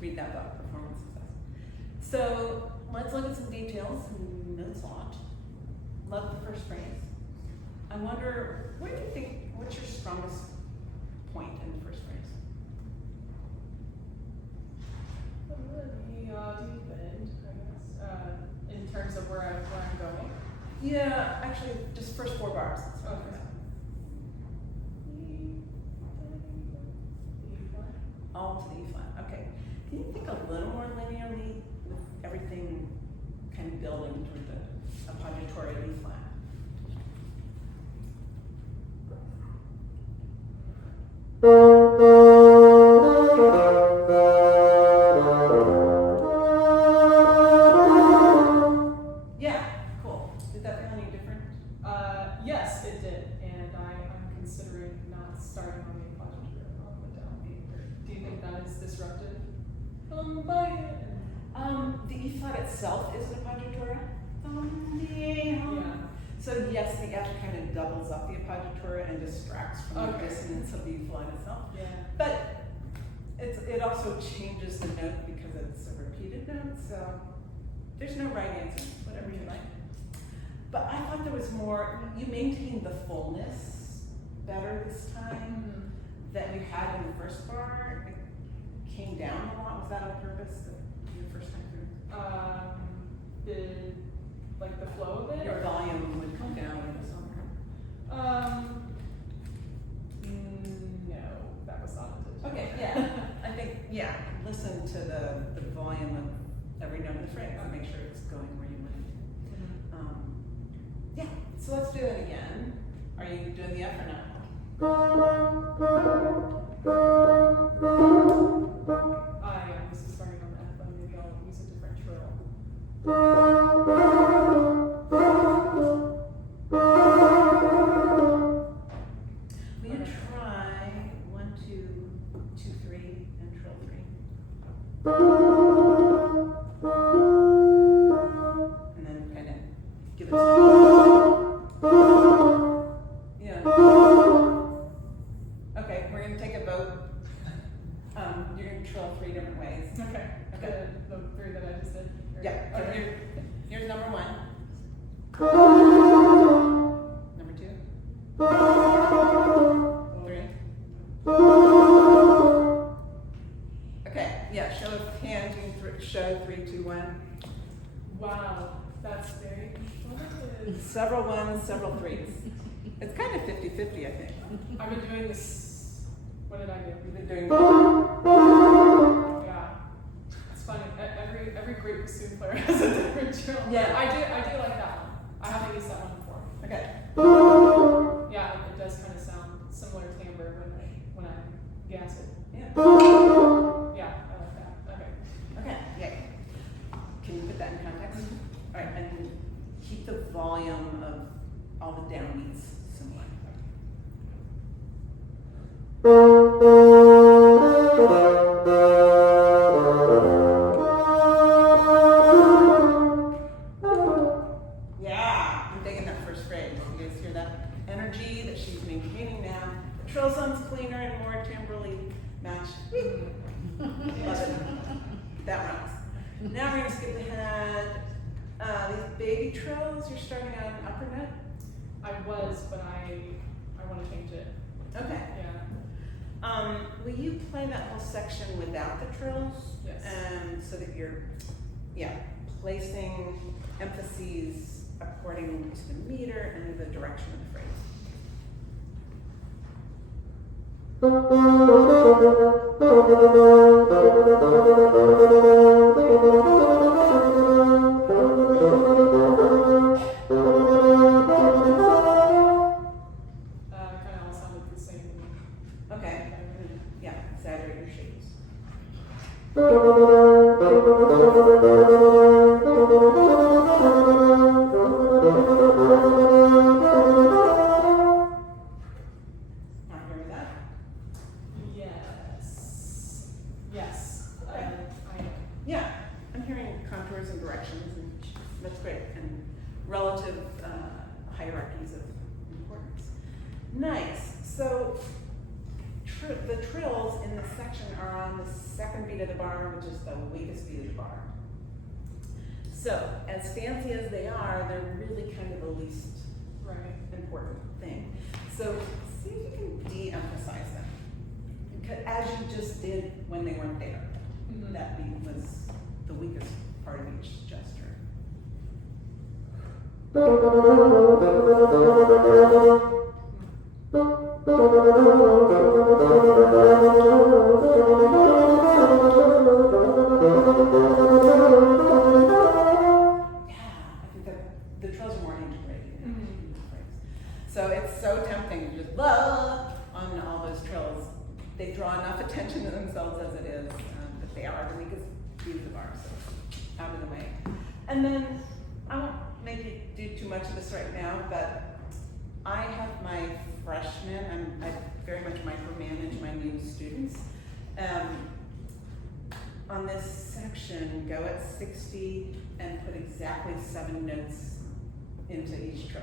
read that book, Performance Success. So let's look at some details. Notes a lot. Love the first phrase. I wonder, what do you think, what's your strongest point in the first phrase? The deep end, I guess, in terms of where I'm going. Yeah, actually, just first 4 bars. Okay. All to the E flat. Okay. Can you think a little more linearly with everything kind of building toward the appoggiatura E flat? Yeah, cool. Did that feel any different? Yes, it did, and I'm considering not starting on the appoggiatura on the downbeat. Do you think that is disruptive? The E flat itself is an appoggiatura. Yeah. So yes, the F kind of doubles up the appoggiatura and distracts from the dissonance of the E flat itself. Yeah. But it also changes the note because it's a repeated note, so there's no right answer, whatever you like. But I thought there was more, you maintained the fullness better this time that you had in the first bar. It came down a lot. Was that on purpose, your first time through? The flow of it? Your volume would come down in the song. No, that was not intentional. Okay, yeah. I think, yeah, listen to the volume of every note in the phrase and make sure it's going where you want it. Yeah, so let's do it again. Are you doing the F or not? Yeah, this is starting on the F, but maybe I'll use a different trill. Will you try 1, 2, 2, 3, and trill 3? And then kind of give it some. Yeah. Okay, we're going to take a vote. You're going to trill 3 different ways. Okay. Okay. The 3 that I just did? Yeah. So Okay. here's number 1. Number 2. 3. Okay. Yeah. Show of hands. You can show 3, 2, 1. Wow, that's very informative. Several 1s, several 3s. It's kind of 50-50, I think. I've been doing this. What did I do? You've been doing. Yeah, it's funny. Every great bassoon player has a different drill. Yeah. I do like that one. I haven't used that one before. Okay. Yeah, it does kind of sound similar timbre when I gas it. Yeah. Yeah, I like that. Okay. Okay. Yeah. Can you put that in context? All right, and keep the volume of all the downbeats similar. Yeah, I'm digging that first phrase. You guys hear that energy that she's maintaining now? The trill sounds cleaner and more timbrally matched. Love it. That rhymes. Now we're gonna skip ahead. These baby trills, you're starting on upper note? I was, but I want to change it. Okay. Yeah. Will you play that whole section without the trills? Yes. And so that you're, placing emphases according to the meter and the direction of the phrase. Kind of all sounded the same. Okay. Yeah, exaggerate your shapes. Not hearing that? Yes. Yes. Okay. I am. Yeah, I'm hearing contours and directions, and that's great, and relative hierarchies of importance. Nice. So the trills in this section are on the second beat of the bar, which is the weakest beat of the bar. So as fancy as they are, they're really kind of the least Right. important thing. So see if you can de-emphasize them, as you just did when they weren't there. Mhm. That beat was the weakest part of each gesture. Yeah, I think that the trills are more integrated in the phrase. So it's so tempting to just blah on all those trills. They draw enough attention to themselves as it is, but they are the weakest beat of the bar, so out of the way. And then I won't make you do too much of this right now, but I have my freshmen, I very much micromanage my new students. On this section, go at 60 and put exactly 7 notes into each trill.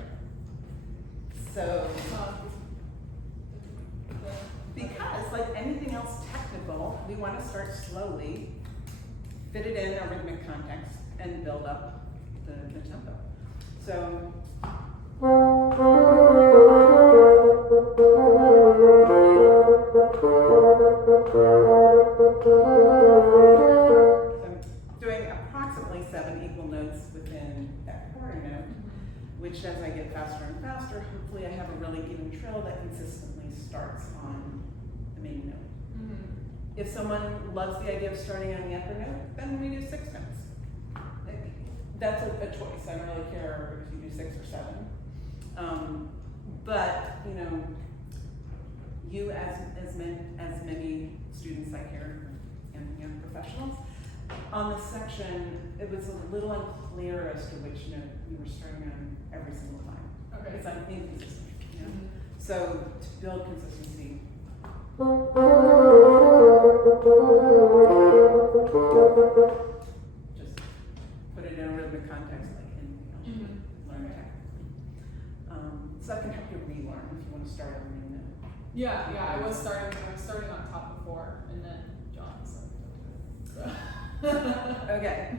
So, because like anything else technical, we want to start slowly, fit it in a rhythmic context, and build up the tempo. So, I'm doing approximately 7 equal notes within that quarter note, which as I get faster and faster, hopefully I have a really even trill that consistently starts on the main note. Mhm. If someone loves the idea of starting on the upper note, then we do 6 notes. That's a choice. I don't really care if you do 6 or 7. But you know, you as many students I hear and young professionals on this section, it was a little unclear as to which note you were starting on every single time. Okay. It's inconsistent. You know? Mhm. So to build consistency. Just put it in a rhythmic context like anything else you learn technically. So that can help you relearn if you want to start on a new note. Yeah, I was starting on top before, and then John said so. Okay.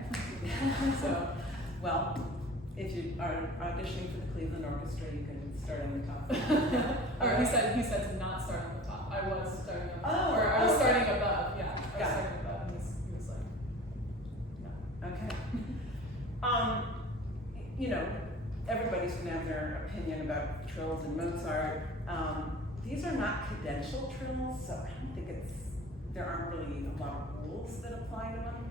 So, Well, if you are auditioning for the Cleveland Orchestra, you can start on the top. or he said to not start on the top. I was starting on the top, Oh, or I was okay. starting above. Yeah, I was Got it. starting above, and he was like, no. Okay. You know, everybody's gonna have their opinion about trills and Mozart. These are not cadential trills, so I don't think there aren't really a lot of rules that apply to them.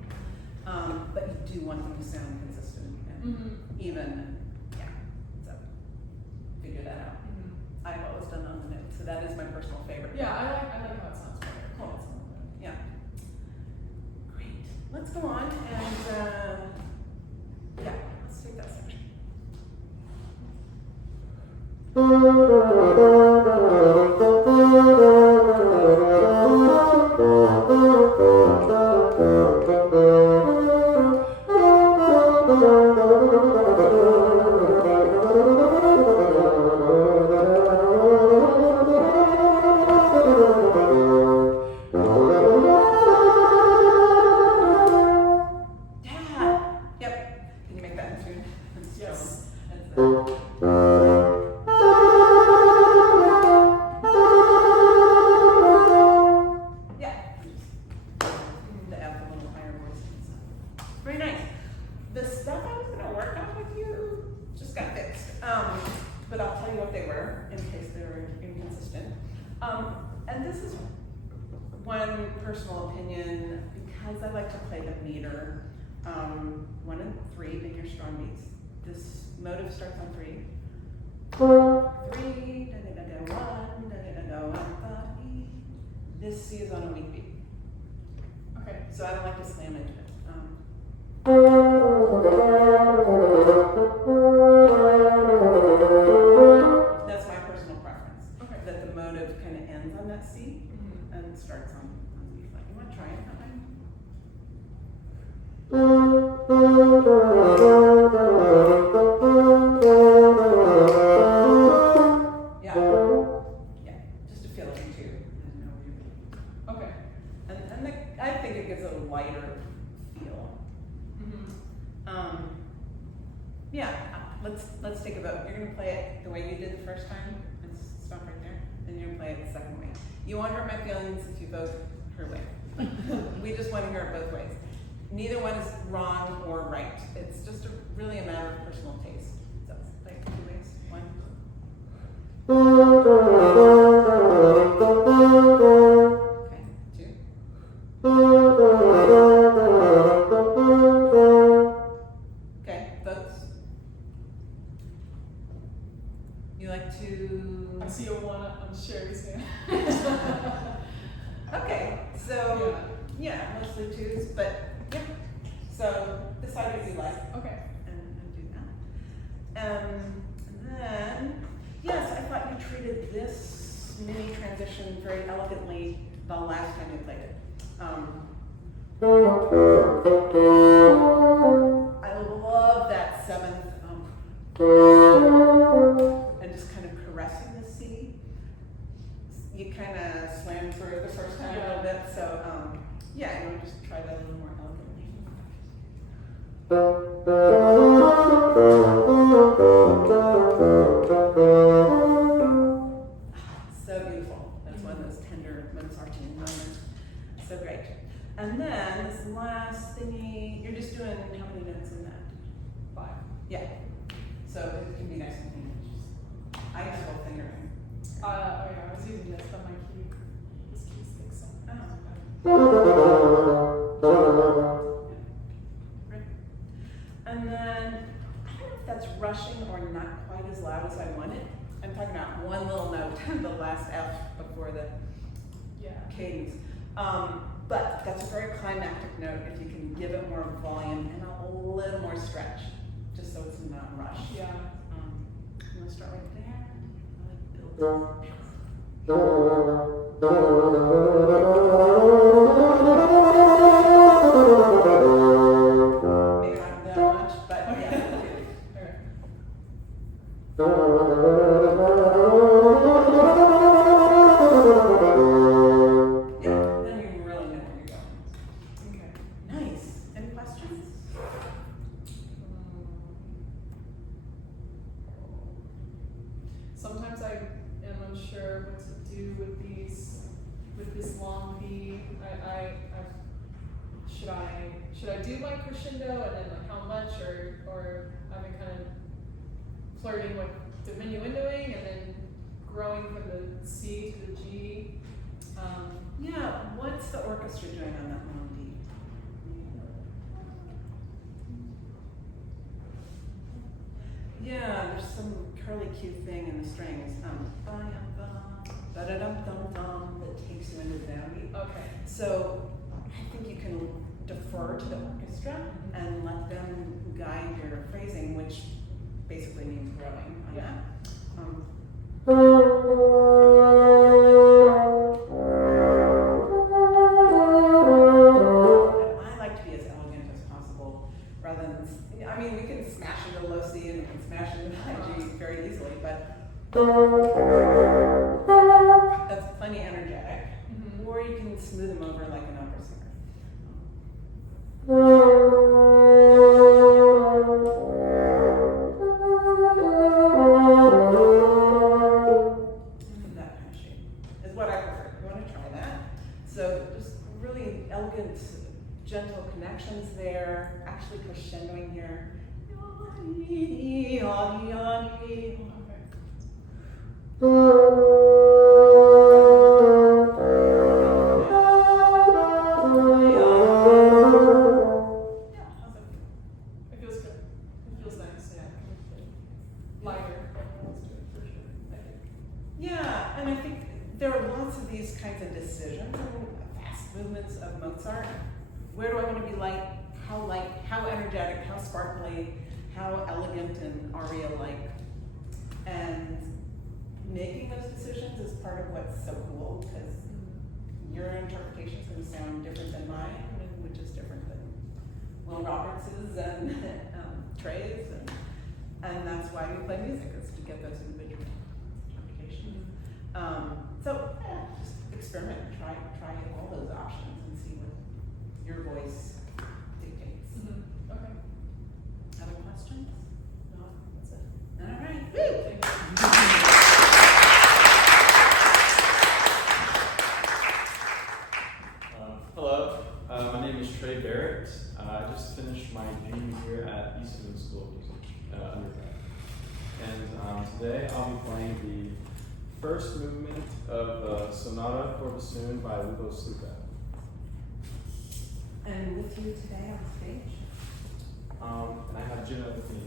But you do want them to sound consistent and even, yeah. So figure that out. I've always done on the note, so that is my personal favorite. Yeah, I like how it sounds better. Cool. Yeah. Great. Let's go on and yeah, let's take that section. Yeah. Yep. Can you make that in tune? Yes. Yeah. To add the little higher voice and stuff. Very nice. The stuff I was gonna work on with you just got fixed. But I'll tell you what they were in case they were inconsistent. And and this is one personal opinion, because I like to play the meter. 1 and 3, make your strong beats. This motive starts on 3. 3, da da da da 1, da da da da 1, da dee. This C is on a weak beat. Okay. So I don't like to slam into it. That's my personal preference. Okay. That the motive kind of ends on that C and starts on B flat. You want to try it that way? Yeah. Yeah. Just to feel it too. And know where you're being. Okay. And I think it gives it a lighter feel. Yeah, let's take a vote. You're gonna play it the way you did the first time. Let's stop right there. Then you're gonna play it the second way. You won't hurt my feelings if you vote her way. We just want to hear it both ways. Neither one is wrong or right. It's just really a matter of personal taste. So let's play it 2 ways. 1. Okay. 2. Okay, votes. You like to? I see a 1 on Sherry's hand. Okay, so yeah, mostly 2s, but yeah. So decide what you like Okay. and do that. And then yes, I thought you treated this mini transition very elegantly the last time you played it. I love that 7th and just kind of caressing the C. You kind of slammed through it the first time a little bit, so yeah, you want to just try that a little more elegantly. So beautiful. That's one of those tender Mozartian moments. So great. And then this last thingy, you're just doing how many notes in that? 5. Yeah. So it can be nice and clean. I just love fingering. Oh yeah, I was using this, but my key, this key sticks on. Right. And then, I don't know if that's rushing or not quite as loud as I want it. I'm talking about one little note, the last F before the Yeah. cadence. But that's a very climactic note if you can give it more volume and a little more stretch, just so it's not rushed. Yeah. I'm gonna start right there. I like build. Maybe not that much, but yeah. Yeah, then you really know where you're going. Okay. Nice. Any questions? Sometimes I am unsure what to do with this long B. Should I do my crescendo and then like how much, or I've been kind of flirting with diminuendoing and then growing from the C to the G. Yeah, what's the orchestra doing on that long beat? Yeah, there's some curly cue thing in the strings. Ba-da-dum-dum-dum, that takes you into the downbeat. Okay. So I think you can defer to the orchestra and let them guide your phrasing, which basically means growing on Yeah. I like to be as elegant as possible, rather than, I mean, we can smash into low C and we can smash into high G very easily, but that's plenty energetic. Or you can smooth them over like an opera singer. That kind of shape is what I prefer. You want to try that? So just really elegant, gentle connections there. Actually crescendoing here. Okay. of these kinds of decisions and fast movements of Mozart, where do I want to be light, how energetic, how sparkly, how elegant and aria-like. And making those decisions is part of what's so cool, because your interpretation is going to sound different than mine, which is different than Will Roberts's and Trey's, and that's why we play music, is to get those individual interpretations. Just experiment, try all those options and see what your voice dictates. Okay. Other questions? No, that's it. All right. Woo! Thank you. Hello, my name is Trey Barrett. I just finished my junior year at Eastman School of Music, undergrad. And today I'll be playing the first movement of Sonata for Bassoon by Lubo Sluka. And with you today on stage? And I have Jenna with me.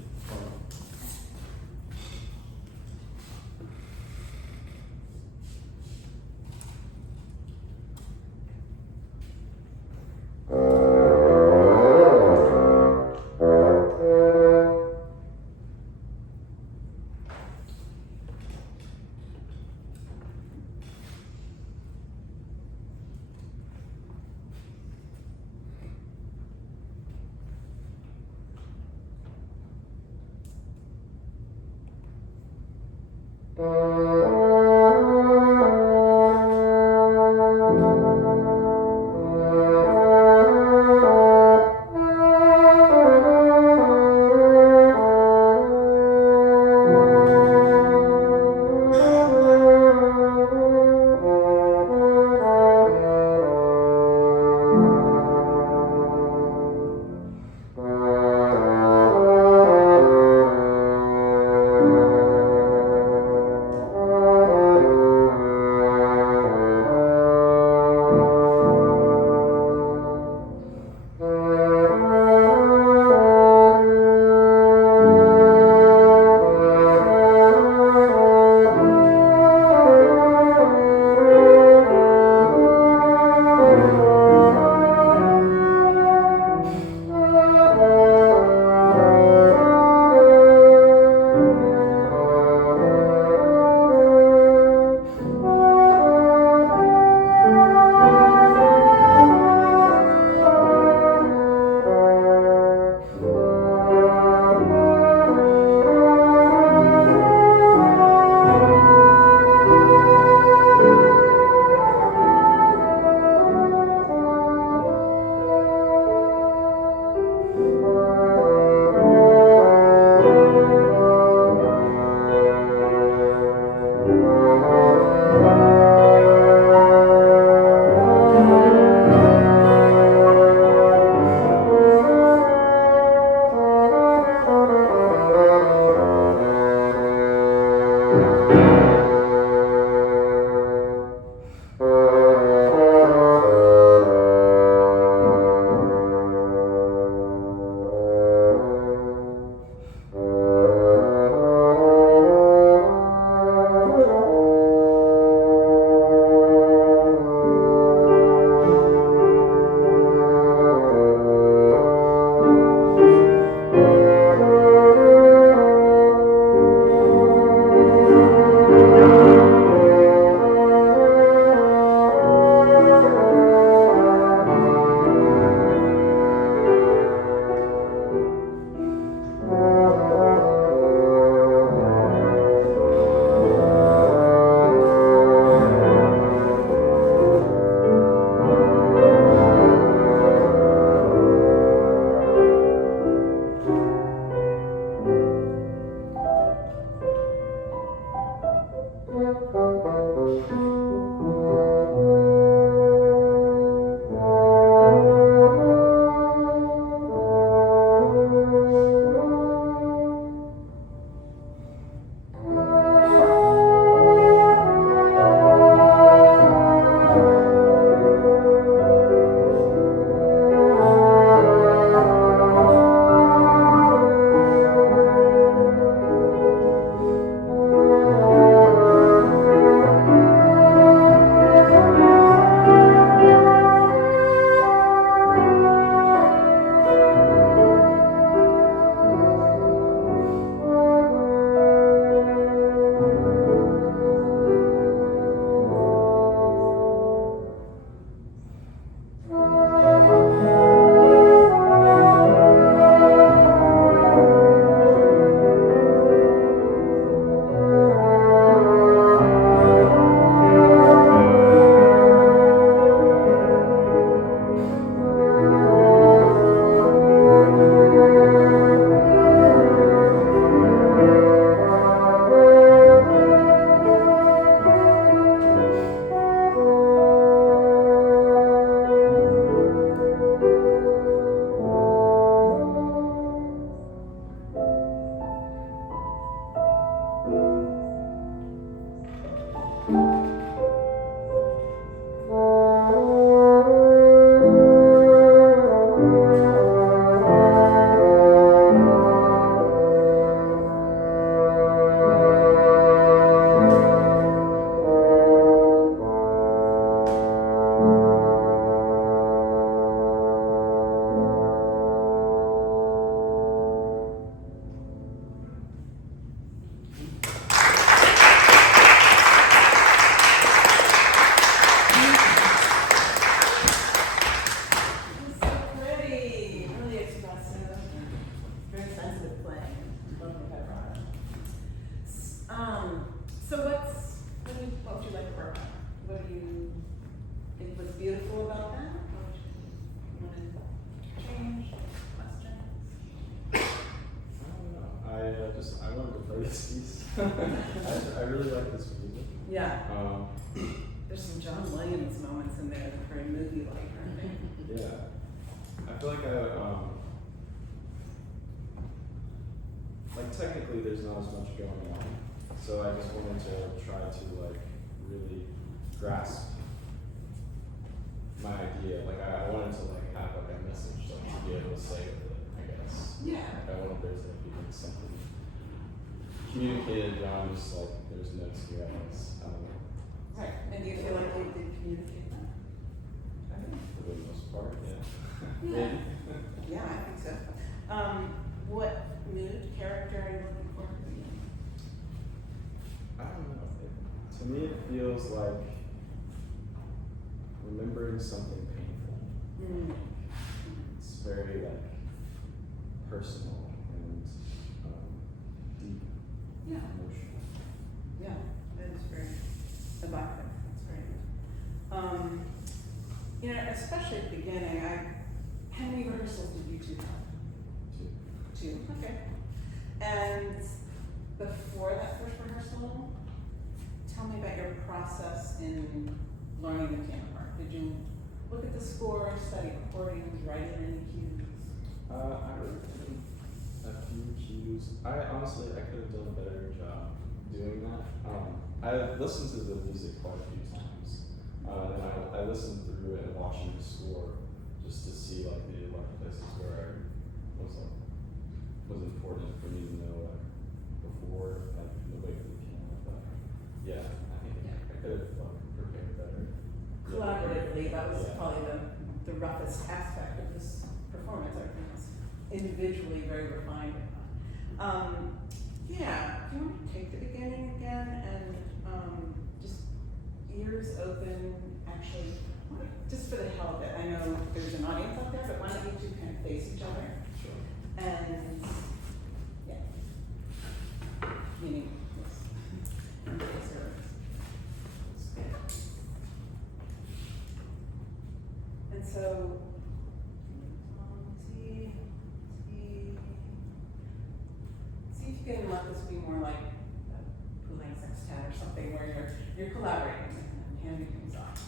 you think was beautiful about that? Or you want to change? Questions? I don't know. I wanted to play this piece. I really like this music. Yeah. Um, There's some John Williams moments in there that are very movie-like, aren't they? yeah. I feel like technically there's not as much going on. So I just wanted to try to like really grasp my idea. Like I wanted to like have like a message like to be able to say with it, I guess. Yeah. Like I wanted there to be like something communicated beyond just like there's notes here, I guess. I don't know. Right. And do you feel like you did communicate that? I think for the most part, yeah. Yeah. Yeah, I think so. What mood, character are you looking for? I don't know. To me, it feels like remembering something painful. Mm. It's very like personal and deep, Yeah. emotional. Yeah, that is very, I like that. That's very good. You know, especially at the beginning, how many rehearsals did you two have? Two. Okay. And before that first rehearsal, tell me about your process in learning the piano part. Did you look at the score, study chords, write it in cues? I wrote in a few cues. I honestly, I could have done a better job doing that. I listened to the music quite a few times, and I listened through it and watching the score just to see like the places where I was important for me to know like before like the way of the piano. But yeah, I think I could have like prepared better. Collaboratively, that was Yeah. probably the roughest aspect of this performance. Everything was individually very refined. Yeah, do you want to take the beginning again and just ears open, actually, just for the hell of it. I know there's an audience out there, but why don't you two kind of face each other? Sure. And, yeah. Meaning, yes. And face her. And so, see if you can let this be more like a Poulenc sextet or something where you're collaborating and handing things off.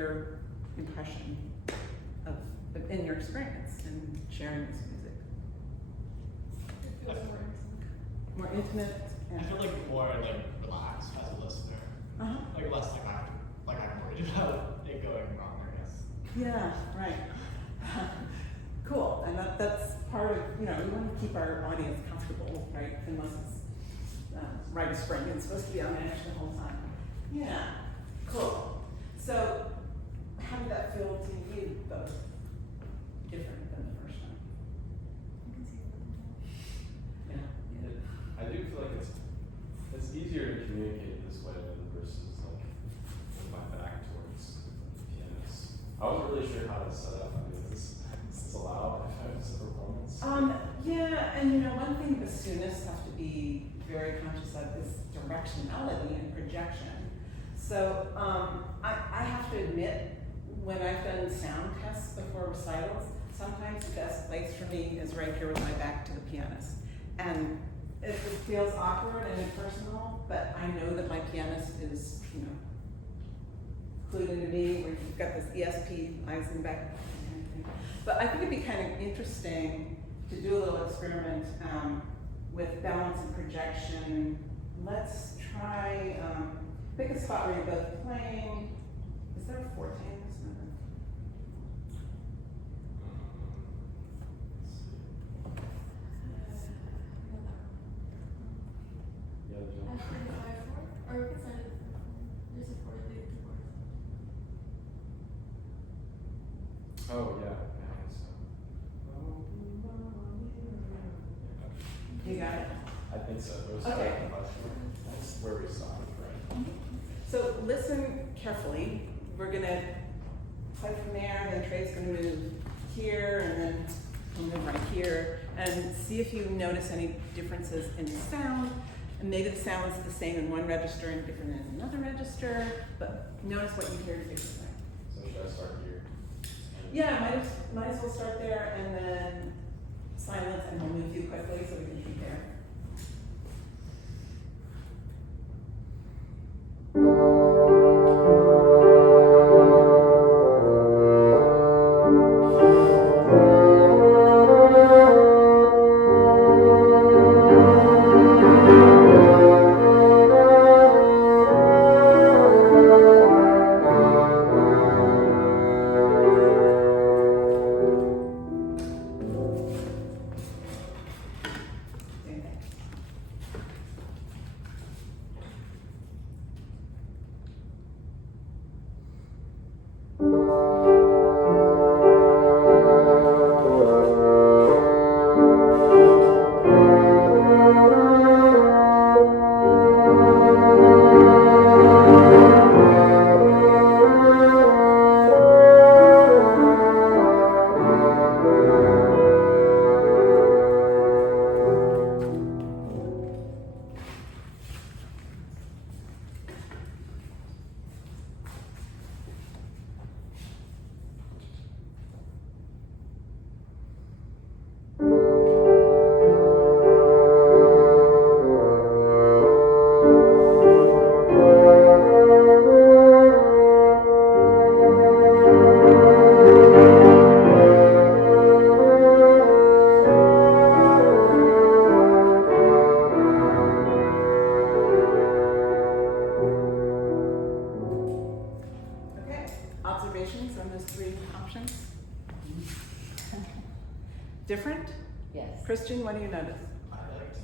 your impression of in your experience in sharing this music? It feels more More intimate. intimate I and feel like more like relaxed as a listener. uh-huh. Like less like I'm worried about it going wrong, I guess. Yeah, right. Cool, and that's part of, you know, we want to keep our audience comfortable, right? Unless it's Rite of Spring, it's supposed to be on edge the whole time. Yeah, cool. So, how did that feel to you both? Different than the first time? Yeah. I do feel like it's easier to communicate this way than versus like with my back towards the pianist. I wasn't really sure how to set up. I mean, is this allowed if I was a performance? Yeah, and you know, one thing bassoonists have to be very conscious of is directionality and projection. So I have to admit, when I've done sound tests before recitals, sometimes the best place for me is right here with my back to the pianist. And it feels awkward and impersonal, but I know that my pianist is, you know, clued into me, where you've got this ESP, eyes in the back. But I think it'd be kind of interesting to do a little experiment with balance and projection. Let's try, pick a spot where you're both playing. Is there a forte in this number? Yeah, the jump. Or it's not, there's a fourth, there's a fourth. Oh yeah. You got it? I think so. It was Okay. That's where we started, right? So listen carefully. We're gonna play from there, then Trey's gonna move here, and then we'll move right here, and see if you notice any differences in sound. And maybe the sound is the same in one register and different in another register, but notice what you hear differently. So should I start here? Yeah, might as well start there, and then silence, and we'll move you quickly so we can keep there. Same thing. Okay, observations on those three options? Different? Yes. Kristin, what do you notice? I liked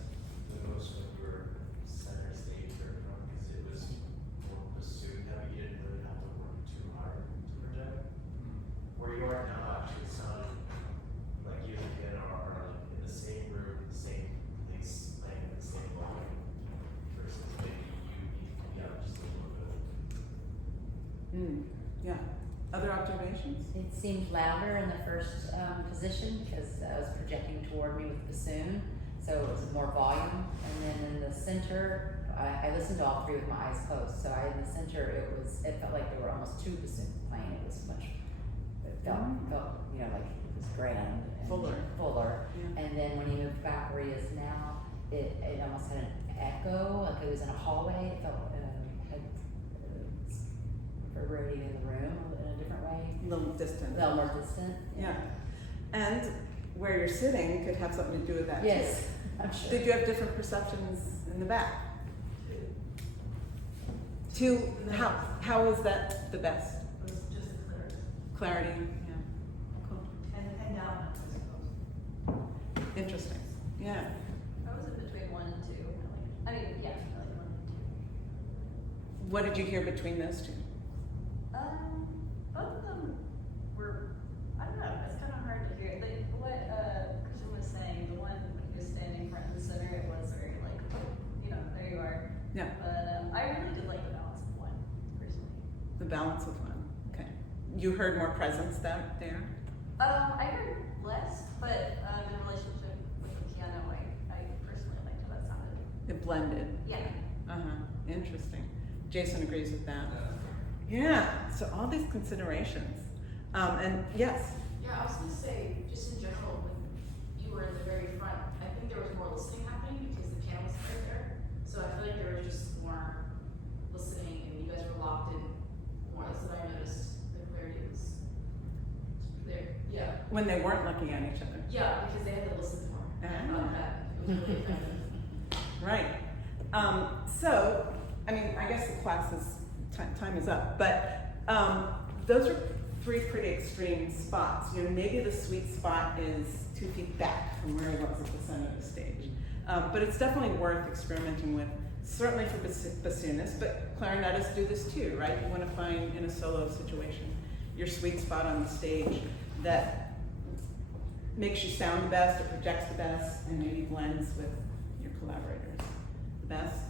the most when we were center stage or from because it was more bassoon heavy. You didn't really have to work too hard to project. Where you are now actually sounded like you and Ken are like in the same room, the same place, playing the same volume versus maybe you need to be up just a little bit. Yeah. Other observations? It seemed louder in the first position because I was projecting toward me with the bassoon, so it was more volume. And then in the center, I listened to all three with my eyes closed. So in the center, it felt like there were almost two bassoons playing. It was much, it felt you know, like it was grand and Fuller. Yeah. And then when he moved back where he is now, it almost had an echo, like it was in a hallway. It felt had reverberating in the room in a distant. A little more distant. Yeah. And where you're sitting could have something to do with that Yes, too. I'm sure. Did you have different perceptions in the back? How was that the best? It was just the clarity. Clarity, yeah. Cool. And down, I suppose. Interesting. Yeah. I was in between 1 and 2. I like 1 and 2. What did you hear between those two? Both of them were, I don't know, it's kind of hard to hear. What Kristin was saying, the one when he was standing front and center, it was very like, there you are. Yeah. But I really did like the balance of 1, personally. The balance of one. Okay. You heard more presence there? I heard less, but in relationship with the piano, I personally liked how that sounded. It blended. Yeah. Uh-huh. Interesting. Jason agrees with that. Yeah. So all these considerations. And yes. Yeah, I was gonna say, just in general, when you were in the very front, I think there was more listening happening because the piano was right there. So I feel like there was just more listening and you guys were locked in more. That's what I noticed. The clarity was there. Yeah. When they weren't looking at each other. Yeah, because they had to listen more. And I thought that it was really effective. Right. So, I mean, I guess the class time is up, but those are 3 pretty extreme spots. Maybe the sweet spot is 2 feet back from where it was at the center of the stage. But it's definitely worth experimenting with, certainly for bassoonists, but clarinetists do this too, right? You want to find, in a solo situation, your sweet spot on the stage that makes you sound the best, or projects the best, and maybe blends with your collaborators the best.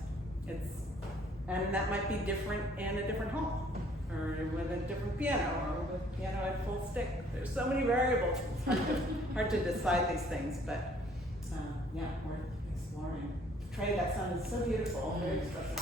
And that might be different in a different hall, or with a different piano, or with piano at full stick. There's so many variables. It's hard to decide these things, but yeah, worth exploring. Trey, that sounded so beautiful. Very expressive.